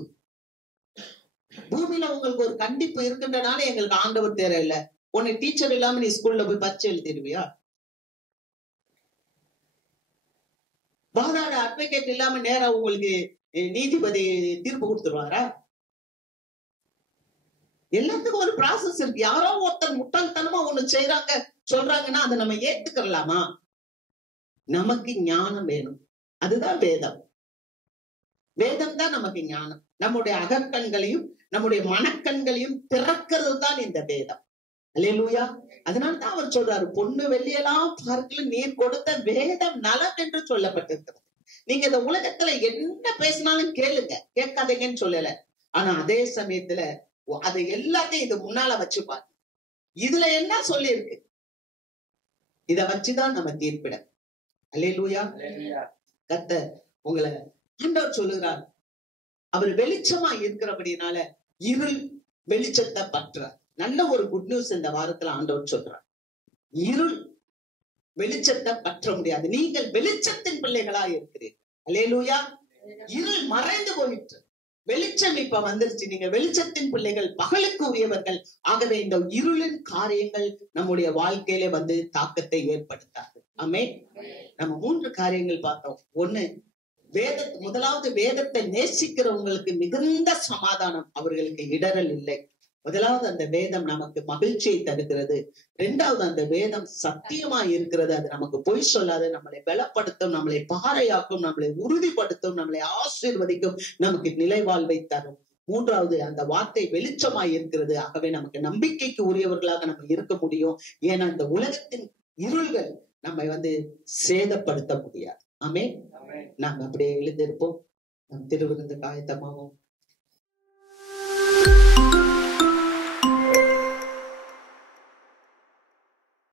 பூமியில உங்களுக்கு ஒரு கண்டிப்பு இருக்கின்றனால எங்களுக்கு ஆண்டவர் தேவையில்லை. உன்னை டீச்சர் இல்லாம நீ ஸ்கூல்ல போய் பரீட்சை எழுதிடுவியா? வாதாட அட்வொகேட் இல்லாம நேரா உங்களுக்கு நீதிபதி தீர்ப்பு கொடுத்துருவாரா? எல்லாத்துக்கும் ஒரு ப்ராசஸ் இருக்கு. யாரோ ஒருத்தர் முட்டாள்தனமா ஒண்ணு செய்யறாங்க சொல்றாங்கன்னா அதை நம்ம ஏத்துக்கலாமா? நமக்கு ஞானம் வேணும். அதுதான் வேதம். வேதம் தான் நமக்கு ஞானம். நம்முடைய அகக்கண்களையும் நம்முடைய மனக்கண்களையும் திறக்கிறது தான் இந்த வேதம். அல்லேலூயா. அதனால்தான் அவர் சொல்றாரு, பொண்ணு வெள்ளியெல்லாம் பார்க்கல நீர் கொடுத்த வேதம் நலம் என்று சொல்லப்பட்டிருக்கிறது. நீங்க இந்த உலகத்துல என்ன பேசினாலும் கேளுங்க, கேட்காதீங்கன்னு சொல்லல. ஆனா அதே சமயத்துல அது எல்லாத்தையும் இது முன்னால வச்சு பாரு, இதுல என்ன சொல்லி இருக்கு, இத வச்சுதான் நம்ம தீர்ப்பிட. அல்லேலூயா. கர்த்தர் உங்களை ஆண்டவர் சொல்லுகிறார், அவர் வெளிச்சமா இருக்கிறபடினால இருள் வெளிச்சத்தை பற்றார். நல்ல ஒரு குட் நியூஸ் இந்த வாரத்துல ஆண்டவர் சொல்றார், இருள் வெளிச்சத்தை பற்ற முடியாது. நீங்கள் வெளிச்சத்தின் பிள்ளைகளா இருக்கிறீர்கள். அல்லேலூயா. இருள் மறைந்து போயிற்று, வெளிச்சம் இப்ப வந்துருச்சு. நீங்க வெளிச்சத்தின் பிள்ளைகள், பகலுக்கு உரியவர்கள். ஆகவே இந்த இருளின் காரியங்கள் நம்முடைய வாழ்க்கையில தாக்கத்தை ஏற்படுத்தாது. ஆமென். நம்ம 3 காரியங்கள் பார்த்தோம். ஒண்ணு, முதலாவது வேதத்தை நேசிக்கிறவங்களுக்கு மிகுந்த சமாதானம், அவர்களுக்கு இடரல் இல்லை. முதலாவது அந்த வேதம் நமக்கு மகிழ்ச்சியை தருகிறது. 2வது அந்த வேதம் சத்தியமா இருக்கிறது, அது நமக்கு பொய் சொல்லாது, நம்மளை பலப்படுத்தும், நம்மளை பாறையாக்கும், நம்மளை உறுதிப்படுத்தும், நம்மளை ஆசீர்வதிக்கும், நமக்கு நிலைவாழ்வை தரும். 3வது அந்த வார்த்தை வெளிச்சமாய் இருக்கிறது. ஆகவே நமக்கு நம்பிக்கைக்கு உரியவர்களாக நம்ம இருக்க முடியும். ஏன்னா இந்த உலகத்தின் இருள்கள் நம்மை சேதப்படுத்த முடியாது. ஆமென். நாம் அப்படியே எழுந்திருப்போம். நம் திருவிருந்து ஆயத்தமாவோம்.